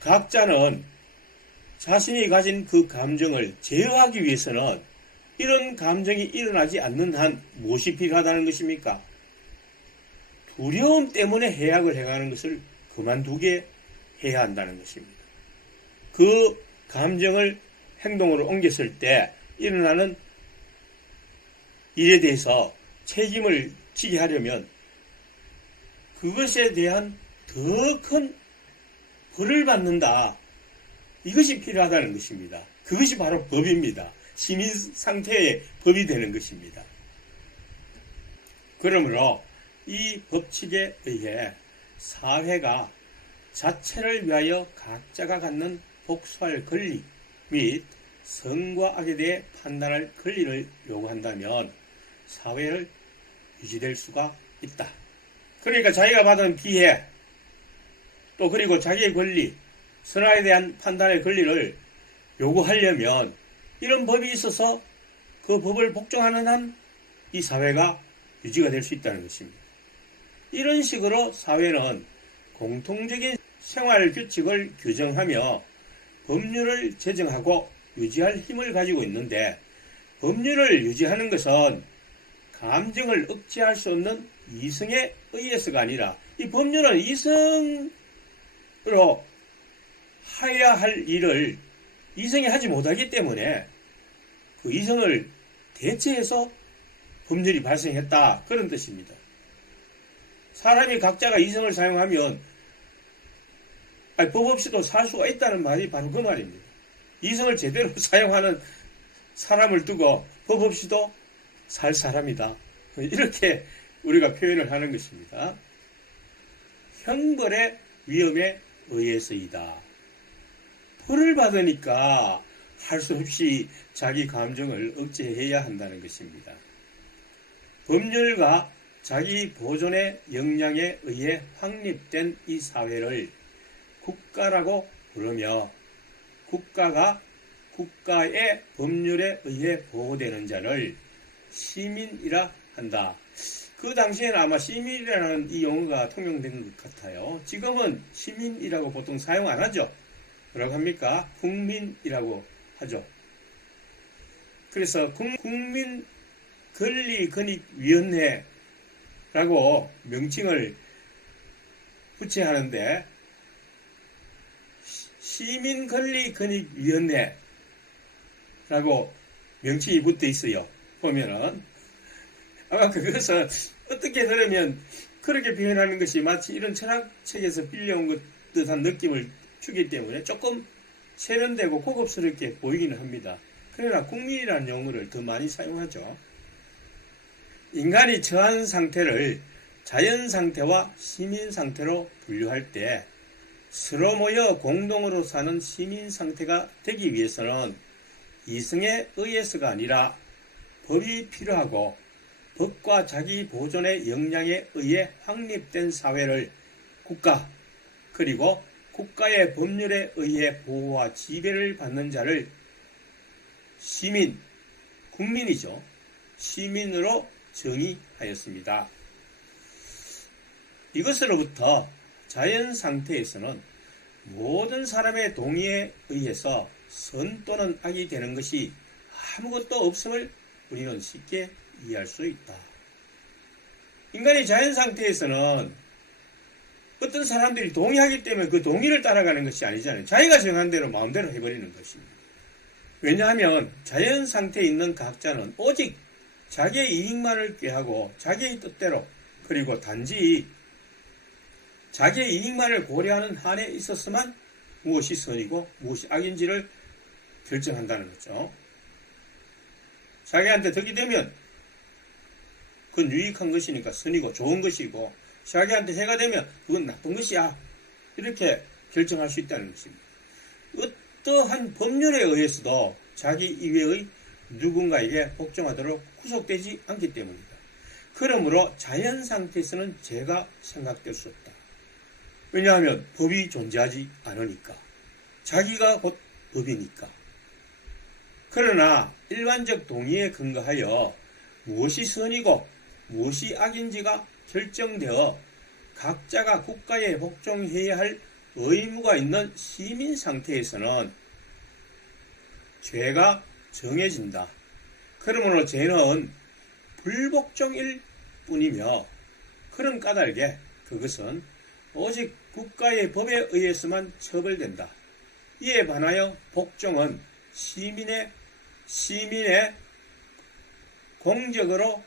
각자는 자신이 가진 그 감정을 제어하기 위해서는 이런 감정이 일어나지 않는 한 무엇이 필요하다는 것입니까? 두려움 때문에 해악을 행하는 것을 그만두게 해야 한다는 것입니다. 그 감정을 행동으로 옮겼을 때 일어나는 일에 대해서 책임을 지게 하려면 그것에 대한 더 큰 벌을 받는다. 이것이 필요하다는 것입니다. 그것이 바로 법입니다. 시민 상태의 법이 되는 것입니다. 그러므로 이 법칙에 의해 사회가 자체를 위하여 각자가 갖는 복수할 권리 및 선과 악에 대해 판단할 권리를 요구한다면 사회를 유지될 수가 있다. 그러니까 자기가 받은 피해 또 그리고 자기의 권리, 선악에 대한 판단의 권리를 요구하려면 이런 법이 있어서 그 법을 복종하는 한 이 사회가 유지가 될 수 있다는 것입니다. 이런 식으로 사회는 공통적인 생활 규칙을 규정하며 법률을 제정하고 유지할 힘을 가지고 있는데 법률을 유지하는 것은 감정을 억제할 수 없는 이성에 의해서가 아니라 이 법률은 이성으로 해야 할 일을 이성이 하지 못하기 때문에 그 이성을 대체해서 법률이 발생했다. 그런 뜻입니다. 사람이 각자가 이성을 사용하면 법 없이도 살 수가 있다는 말이 바로 그 말입니다. 이성을 제대로 사용하는 사람을 두고 법 없이도 살 사람이다. 이렇게 우리가 표현을 하는 것입니다. 형벌의 위험에 의해서이다. 벌을 받으니까 할 수 없이 자기 감정을 억제해야 한다는 것입니다. 법률과 자기 보존의 역량에 의해 확립된 이 사회를 국가라고 부르며 국가가 국가의 법률에 의해 보호되는 자를 시민이라 한다. 그 당시에는 아마 시민이라는 이 용어가 통용된 것 같아요. 지금은 시민이라고 보통 사용 안 하죠. 뭐라고 합니까? 국민이라고 하죠. 그래서 국민권리권익위원회라고 명칭을 붙여야 하는데 시민권리권익위원회라고 명칭이 붙어 있어요. 보면은 아마 그것은 어떻게 들으면 그렇게 표현하는 것이 마치 이런 철학책에서 빌려온 것 듯한 느낌을 주기 때문에 조금 세련되고 고급스럽게 보이기는 합니다. 그러나 국민이라는 용어를 더 많이 사용하죠. 인간이 처한 상태를 자연상태와 시민상태로 분류할 때 서로 모여 공동으로 사는 시민상태가 되기 위해서는 이성에 의해서가 아니라 법이 필요하고 법과 자기 보존의 역량에 의해 확립된 사회를 국가 그리고 국가의 법률에 의해 보호와 지배를 받는 자를 시민, 국민이죠. 시민으로 정의하였습니다. 이것으로부터 자연 상태에서는 모든 사람의 동의에 의해서 선 또는 악이 되는 것이 아무것도 없음을 우리는 쉽게 이해할 수 있다. 인간의 자연 상태에서는 어떤 사람들이 동의하기 때문에 그 동의를 따라가는 것이 아니잖아요. 자기가 정한 대로 마음대로 해버리는 것입니다. 왜냐하면 자연 상태에 있는 각자는 오직 자기의 이익만을 꾀하고 자기의 뜻대로 그리고 단지 자기의 이익만을 고려하는 한에 있어서만 무엇이 선이고 무엇이 악인지를 결정한다는 거죠. 자기한테 덕이 되면 그건 유익한 것이니까 선이고 좋은 것이고 자기한테 해가 되면 그건 나쁜 것이야. 이렇게 결정할 수 있다는 것입니다. 어떠한 법률에 의해서도 자기 이외의 누군가에게 복종하도록 구속되지 않기 때문이다. 그러므로 자연 상태에서는 죄가 생각될 수 없다. 왜냐하면 법이 존재하지 않으니까. 자기가 곧 법이니까. 그러나 일반적 동의에 근거하여 무엇이 선이고 무엇이 악인지가 결정되어 각자가 국가에 복종해야 할 의무가 있는 시민 상태에서는 죄가 정해진다. 그러므로 죄는 불복종일 뿐이며 그런 까닭에 그것은 오직 국가의 법에 의해서만 처벌된다. 이에 반하여 복종은 시민의 공적으로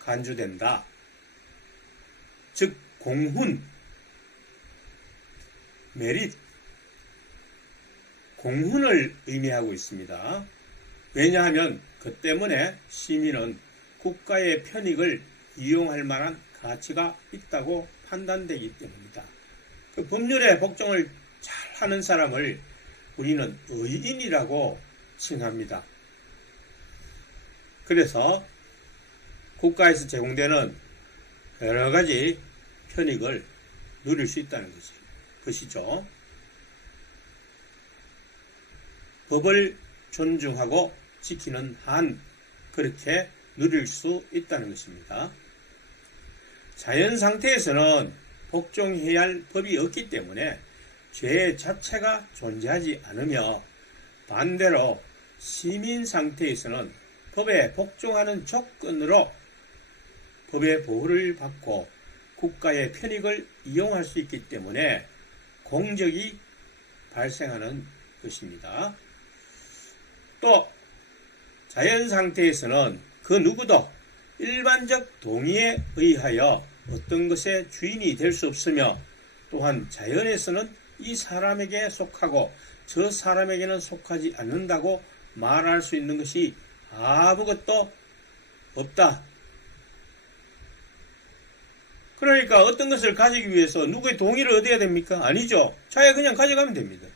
간주된다. 즉 공훈, 메릿, 공훈을 의미하고 있습니다. 왜냐하면 그 때문에 시민은 국가의 편익을 이용할 만한 가치가 있다고 판단되기 때문이다. 그 법률의 복종을 잘하는 사람을 우리는 의인이라고 칭합니다. 그래서 국가에서 제공되는 여러 가지 편익을 누릴 수 있다는 것이죠. 법을 존중하고 지키는 한 그렇게 누릴 수 있다는 것입니다. 자연 상태에서는 복종해야 할 법이 없기 때문에 죄 자체가 존재하지 않으며 반대로 시민 상태에서는 법에 복종하는 조건으로 법의 보호를 받고 국가의 편익을 이용할 수 있기 때문에 공적이 발생하는 것입니다. 또 자연 상태에서는 그 누구도 일반적 동의에 의하여 어떤 것의 주인이 될 수 없으며 또한 자연에서는 이 사람에게 속하고 저 사람에게는 속하지 않는다고 말할 수 있는 것이 아무것도 없다. 그러니까 어떤 것을 가지기 위해서 누구의 동의를 얻어야 됩니까? 아니죠. 자기가 그냥 가져가면 됩니다.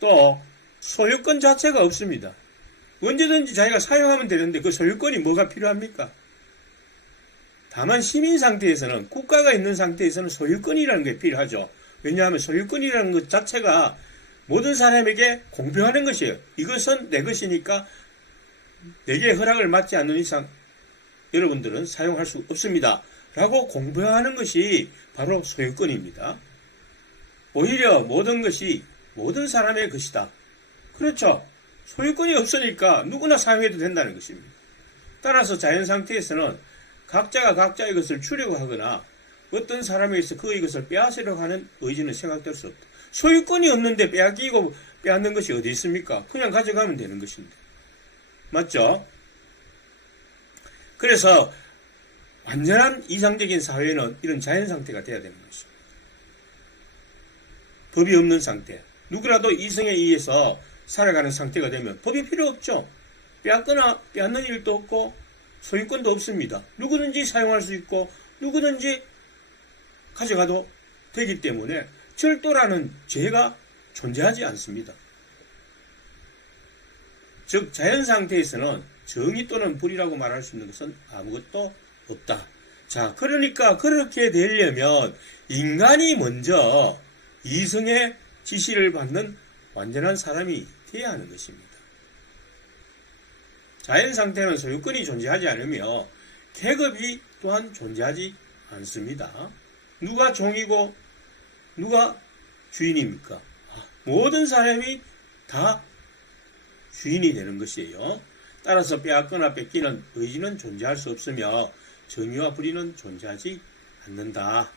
또 소유권 자체가 없습니다. 언제든지 자기가 사용하면 되는데 그 소유권이 뭐가 필요합니까? 다만 시민 상태에서는 국가가 있는 상태에서는 소유권이라는 게 필요하죠. 왜냐하면 소유권이라는 것 자체가 모든 사람에게 공평하는 것이에요. 이것은 내 것이니까 내게 허락을 받지 않는 이상 여러분들은 사용할 수 없습니다. 라고 공표하는 것이 바로 소유권입니다. 오히려 모든 것이 모든 사람의 것이다. 그렇죠. 소유권이 없으니까 누구나 사용해도 된다는 것입니다. 따라서 자연 상태에서는 각자가 각자의 것을 주려고 하거나 어떤 사람에게서 그의 것을 빼앗으려고 하는 의지는 생각될 수 없다. 소유권이 없는데 빼앗기고 빼앗는 것이 어디 있습니까? 그냥 가져가면 되는 것인데. 맞죠? 그래서 완전한 이상적인 사회는 이런 자연 상태가 돼야 되는 것입니다. 법이 없는 상태. 누구라도 이성에 의해서 살아가는 상태가 되면 법이 필요 없죠. 빼앗거나 빼앗는 일도 없고 소유권도 없습니다. 누구든지 사용할 수 있고 누구든지 가져가도 되기 때문에 절도라는 죄가 존재하지 않습니다. 즉 자연 상태에서는 정의 또는 불이라고 말할 수 있는 것은 아무것도 없다. 자, 그러니까 그렇게 되려면 인간이 먼저 이성의 지시를 받는 완전한 사람이 되어야 하는 것입니다. 자연 상태는 소유권이 존재하지 않으며 계급이 또한 존재하지 않습니다. 누가 종이고 누가 주인입니까? 모든 사람이 다 주인이 되는 것이에요. 따라서 빼앗거나 뺏기는 의지는 존재할 수 없으며 정의와 불의는 존재하지 않는다.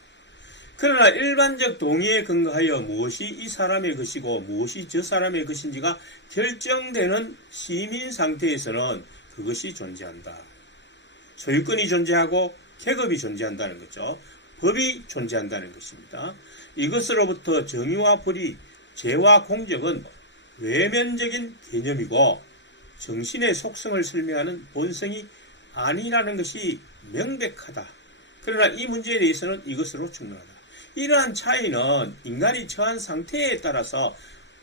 그러나 일반적 동의에 근거하여 무엇이 이 사람의 것이고 무엇이 저 사람의 것인지가 결정되는 시민 상태에서는 그것이 존재한다. 소유권이 존재하고 계급이 존재한다는 거죠. 법이 존재한다는 것입니다. 이것으로부터 정의와 불의, 죄와 공적은 외면적인 개념이고 정신의 속성을 설명하는 본성이 아니라는 것이 명백하다. 그러나 이 문제에 대해서는 이것으로 충분하다. 이러한 차이는 인간이 처한 상태에 따라서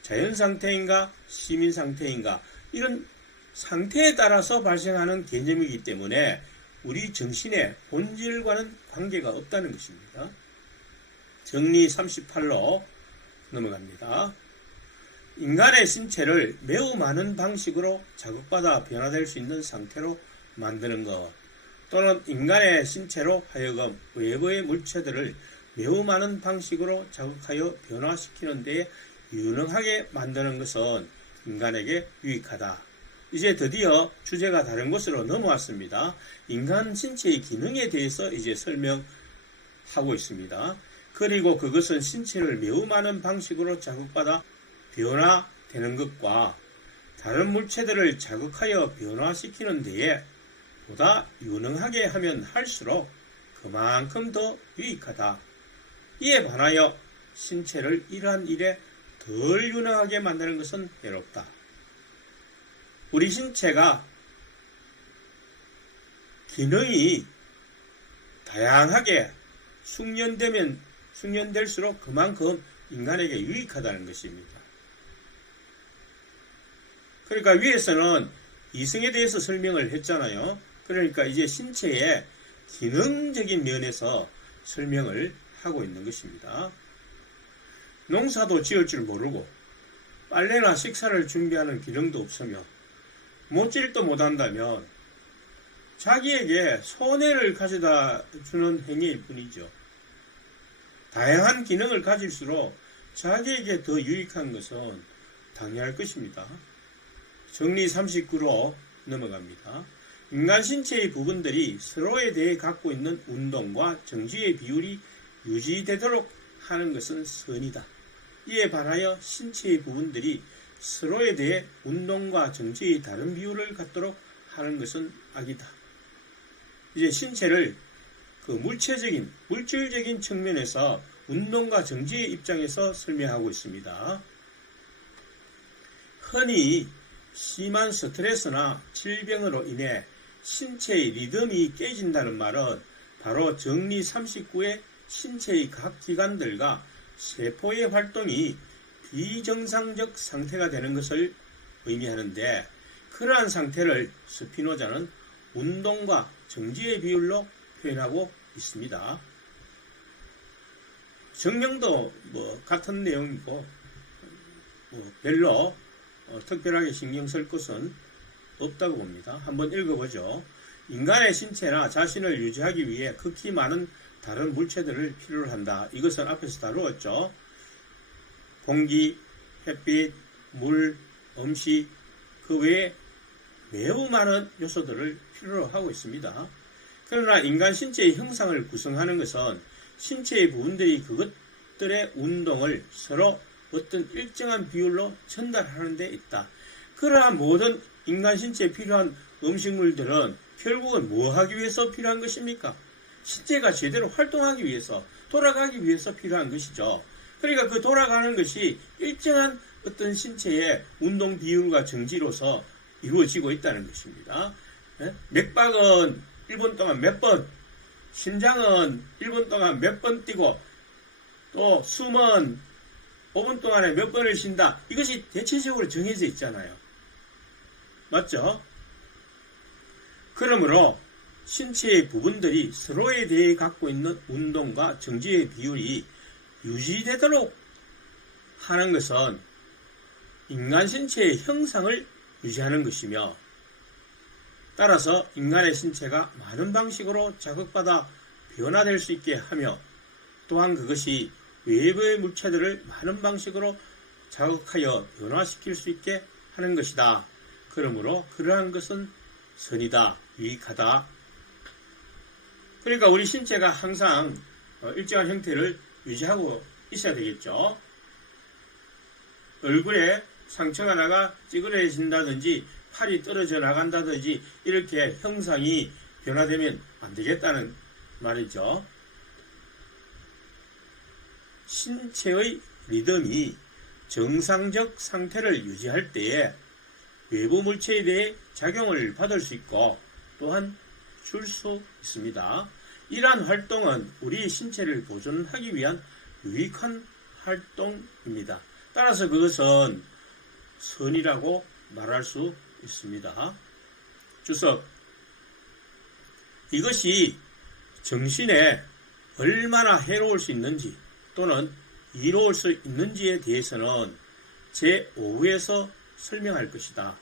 자연 상태인가 시민 상태인가 이런 상태에 따라서 발생하는 개념이기 때문에 우리 정신의 본질과는 관계가 없다는 것입니다. 정리 38로 넘어갑니다. 인간의 신체를 매우 많은 방식으로 자극받아 변화될 수 있는 상태로 만드는 것, 또는 인간의 신체로 하여금 외부의 물체들을 매우 많은 방식으로 자극하여 변화시키는 데에 유능하게 만드는 것은 인간에게 유익하다. 이제 드디어 주제가 다른 곳으로 넘어왔습니다. 인간 신체의 기능에 대해서 이제 설명하도록 하고 있습니다. 그리고 그것은 신체를 매우 많은 방식으로 자극받아 변화되는 것과 다른 물체들을 자극하여 변화시키는 데에 보다 유능하게 하면 할수록 그만큼 더 유익하다. 이에 반하여 신체를 이러한 일에 덜 유능하게 만드는 것은 해롭다. 우리 신체가 기능이 다양하게 숙련될수록 그만큼 인간에게 유익하다는 것입니다. 그러니까 위에서는 이성에 대해서 설명을 했잖아요. 그러니까 이제 신체의 기능적인 면에서 설명을 하고 있는 것입니다. 농사도 지을 줄 모르고 빨래나 식사를 준비하는 기능도 없으며 못질도 못한다면 자기에게 손해를 가져다 주는 행위일 뿐이죠. 다양한 기능을 가질수록 자기에게 더 유익한 것은 당연할 것입니다. 정리 39로 넘어갑니다. 인간 신체의 부분들이 서로에 대해 갖고 있는 운동과 정지의 비율이 유지되도록 하는 것은 선이다. 이에 반하여 신체의 부분들이 서로에 대해 운동과 정지의 다른 비율을 갖도록 하는 것은 악이다. 이제 신체를 그 물질적인 측면에서 운동과 정지의 입장에서 설명하고 있습니다. 흔히 심한 스트레스나 질병으로 인해 신체의 리듬이 깨진다는 말은 바로 정리 39의 신체의 각 기관들과 세포의 활동이 비정상적 상태가 되는 것을 의미하는데, 그러한 상태를 스피노자는 운동과 정지의 비율로 표현하고 있습니다. 정명도 같은 내용이고 별로 특별하게 신경 쓸 것은 없다고 봅니다. 한번 읽어보죠. 인간의 신체나 자신을 유지하기 위해 극히 많은 다른 물체들을 필요로 한다. 이것은 앞에서 다루었죠. 공기, 햇빛, 물, 음식, 그 외에 매우 많은 요소들을 필요로 하고 있습니다. 그러나 인간 신체의 형상을 구성하는 것은 신체의 부분들이 그것들의 운동을 서로 어떤 일정한 비율로 전달하는 데 있다. 그러한 모든 인간 신체에 필요한 음식물들은 결국은 뭐 하기 위해서 필요한 것입니까? 신체가 제대로 활동하기 위해서, 돌아가기 위해서 필요한 것이죠. 그러니까 그 돌아가는 것이 일정한 어떤 신체의 운동 비율과 정지로서 이루어지고 있다는 것입니다. 맥박은 1분 동안 몇 번, 심장은 1분 동안 몇 번 뛰고, 또 숨은 5분 동안에 몇 번을 쉰다. 이것이 대체적으로 정해져 있잖아요. 맞죠? 그러므로 신체의 부분들이 서로에 대해 갖고 있는 운동과 정지의 비율이 유지되도록 하는 것은 인간 신체의 형상을 유지하는 것이며, 따라서 인간의 신체가 많은 방식으로 자극받아 변화될 수 있게 하며, 또한 그것이 외부의 물체들을 많은 방식으로 자극하여 변화시킬 수 있게 하는 것이다. 그러므로 그러한 것은 선이다, 유익하다. 그러니까 우리 신체가 항상 일정한 형태를 유지하고 있어야 되겠죠. 얼굴에 상처가 나가 찌그러진다든지 팔이 떨어져 나간다든지 이렇게 형상이 변화되면 안 되겠다는 말이죠. 신체의 리듬이 정상적 상태를 유지할 때에 외부 물체에 대해 작용을 받을 수 있고 또한 줄 수 있습니다. 이러한 활동은 우리 신체를 보존하기 위한 유익한 활동입니다. 따라서 그것은 선이라고 말할 수 있습니다. 주석, 이것이 정신에 얼마나 해로울 수 있는지 또는 이로울 수 있는지에 대해서는 제5부에서 설명할 것이다.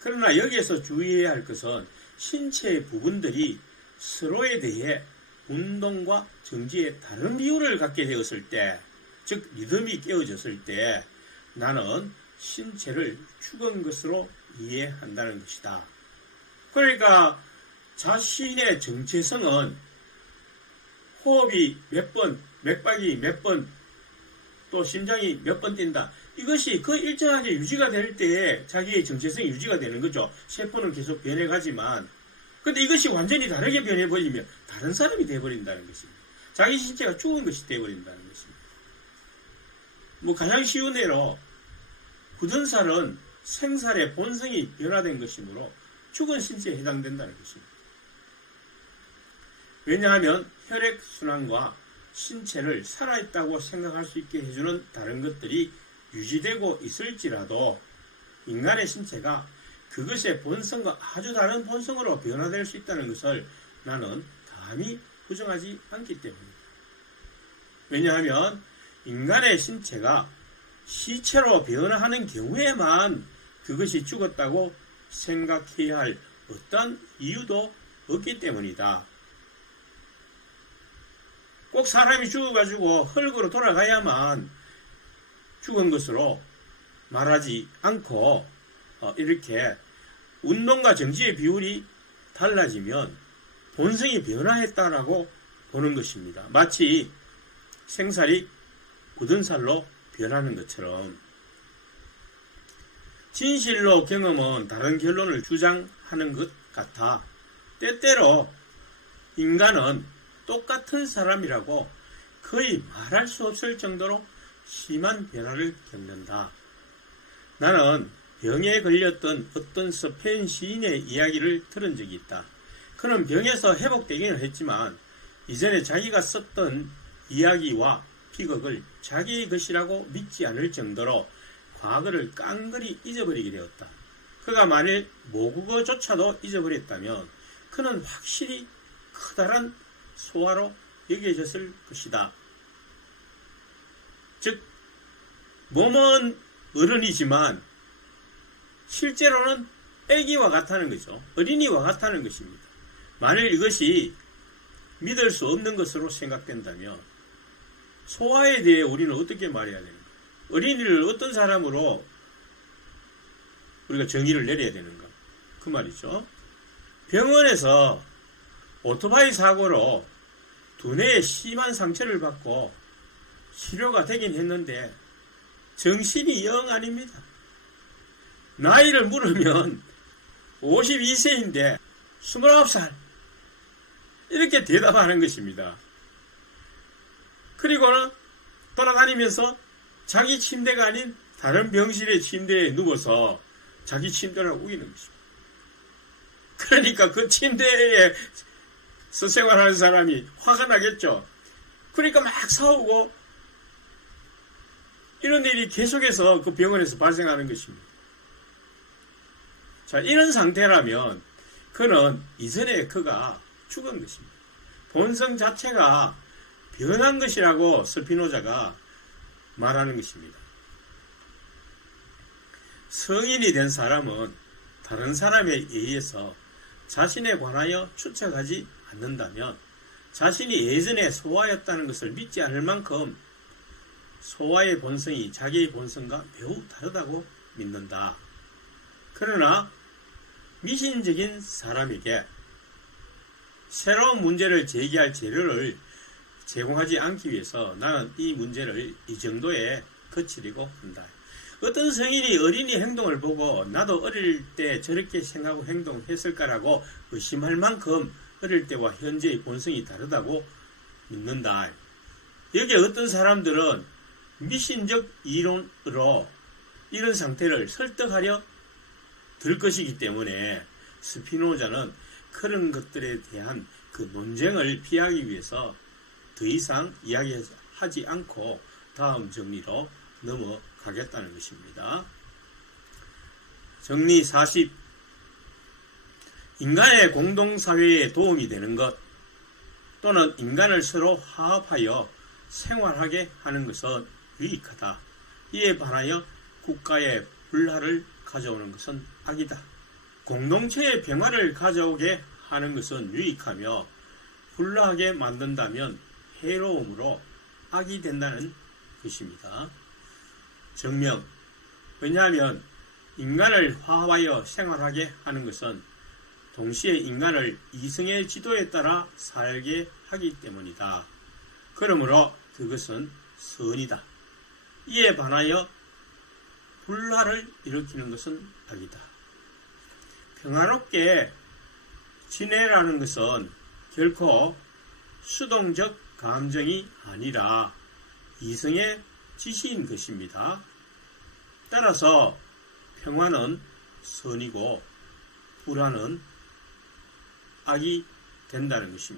그러나 여기에서 주의해야 할 것은 신체의 부분들이 서로에 대해 운동과 정지의 다른 비율을 갖게 되었을 때, 즉 리듬이 깨어졌을 때 나는 신체를 죽은 것으로 이해한다는 것이다. 그러니까 자신의 정체성은 호흡이 몇 번, 맥박이 몇 번, 또 심장이 몇 번 뛴다. 이것이 그 일정하게 유지가 될 때에 자기의 정체성이 유지가 되는 거죠. 세포는 계속 변해가지만. 근데 이것이 완전히 다르게 변해버리면 다른 사람이 돼버린다는 것입니다. 자기 신체가 죽은 것이 돼버린다는 것입니다. 뭐 가장 쉬운 예로 굳은 살은 생살의 본성이 변화된 것이므로 죽은 신체에 해당된다는 것입니다. 왜냐하면 혈액순환과 신체를 살아있다고 생각할 수 있게 해주는 다른 것들이 유지되고 있을지라도 인간의 신체가 그것의 본성과 아주 다른 본성으로 변화될 수 있다는 것을 나는 감히 부정하지 않기 때문입니다. 왜냐하면 인간의 신체가 시체로 변화하는 경우에만 그것이 죽었다고 생각해야 할 어떤 이유도 없기 때문이다. 꼭 사람이 죽어가지고 흙으로 돌아가야만 죽은 것으로 말하지 않고 이렇게 운동과 정지의 비율이 달라지면 본성이 변화했다라고 보는 것입니다. 마치 생살이 굳은 살로 변하는 것처럼 진실로 경험은 다른 결론을 주장하는 것 같아 때때로 인간은 똑같은 사람이라고 거의 말할 수 없을 정도로 심한 변화를 겪는다. 나는 병에 걸렸던 어떤 스페인 시인의 이야기를 들은 적이 있다. 그는 병에서 회복되기는 했지만 이전에 자기가 썼던 이야기와 피극을 자기의 것이라고 믿지 않을 정도로 과거를 깡그리 잊어버리게 되었다. 그가 만일 모국어조차도 잊어버렸다면 그는 확실히 커다란 소화로 여겨졌을 것이다. 즉 몸은 어른이지만 실제로는 아기와 같다는 거죠. 어린이와 같다는 것입니다. 만일 이것이 믿을 수 없는 것으로 생각된다면 소아에 대해 우리는 어떻게 말해야 되는가? 어린이를 어떤 사람으로 우리가 정의를 내려야 되는가? 그 말이죠. 병원에서 오토바이 사고로 두뇌에 심한 상처를 받고 치료가 되긴 했는데 정신이 영 아닙니다. 나이를 물으면 52세인데 29살 이렇게 대답하는 것입니다. 그리고는 돌아다니면서 자기 침대가 아닌 다른 병실의 침대에 누워서 자기 침대를 우기는 것입니다. 그러니까 그 침대에 생활하는 사람이 화가 나겠죠. 그러니까 막 싸우고 이런 일이 계속해서 그 병원에서 발생하는 것입니다. 자, 이런 상태라면 그는 이전에 그가 죽은 것입니다. 본성 자체가 변한 것이라고 스피노자가 말하는 것입니다. 성인이 된 사람은 다른 사람에 의해서 자신에 관하여 추측하지 않는다면 자신이 예전에 소아였다는 것을 믿지 않을 만큼 소아의 본성이 자기의 본성과 매우 다르다고 믿는다. 그러나 미신적인 사람에게 새로운 문제를 제기할 재료를 제공하지 않기 위해서 나는 이 문제를 이 정도에 그치려고 한다. 어떤 성인이 어린이 행동을 보고 나도 어릴 때 저렇게 생각하고 행동했을까라고 의심할 만큼 어릴 때와 현재의 본성이 다르다고 믿는다. 여기에 어떤 사람들은 미신적 이론으로 이런 상태를 설득하려 들 것이기 때문에 스피노자는 그런 것들에 대한 그 논쟁을 피하기 위해서 더 이상 이야기하지 않고 다음 정리로 넘어가겠다는 것입니다. 정리 40. 인간의 공동사회에 도움이 되는 것 또는 인간을 서로 화합하여 생활하게 하는 것은 유익하다. 이에 반하여 국가의 불화를 가져오는 것은 악이다. 공동체의 평화를 가져오게 하는 것은 유익하며 불화하게 만든다면 해로움으로 악이 된다는 것입니다. 정명. 왜냐하면 인간을 화합하여 생활하게 하는 것은 동시에 인간을 이성의 지도에 따라 살게 하기 때문이다. 그러므로 그것은 선이다. 이에 반하여 불화를 일으키는 것은 악이다. 평화롭게 지내라는 것은 결코 수동적 감정이 아니라 이성의 지시인 것입니다. 따라서 평화는 선이고 불화는 악이 된다는 것입니다.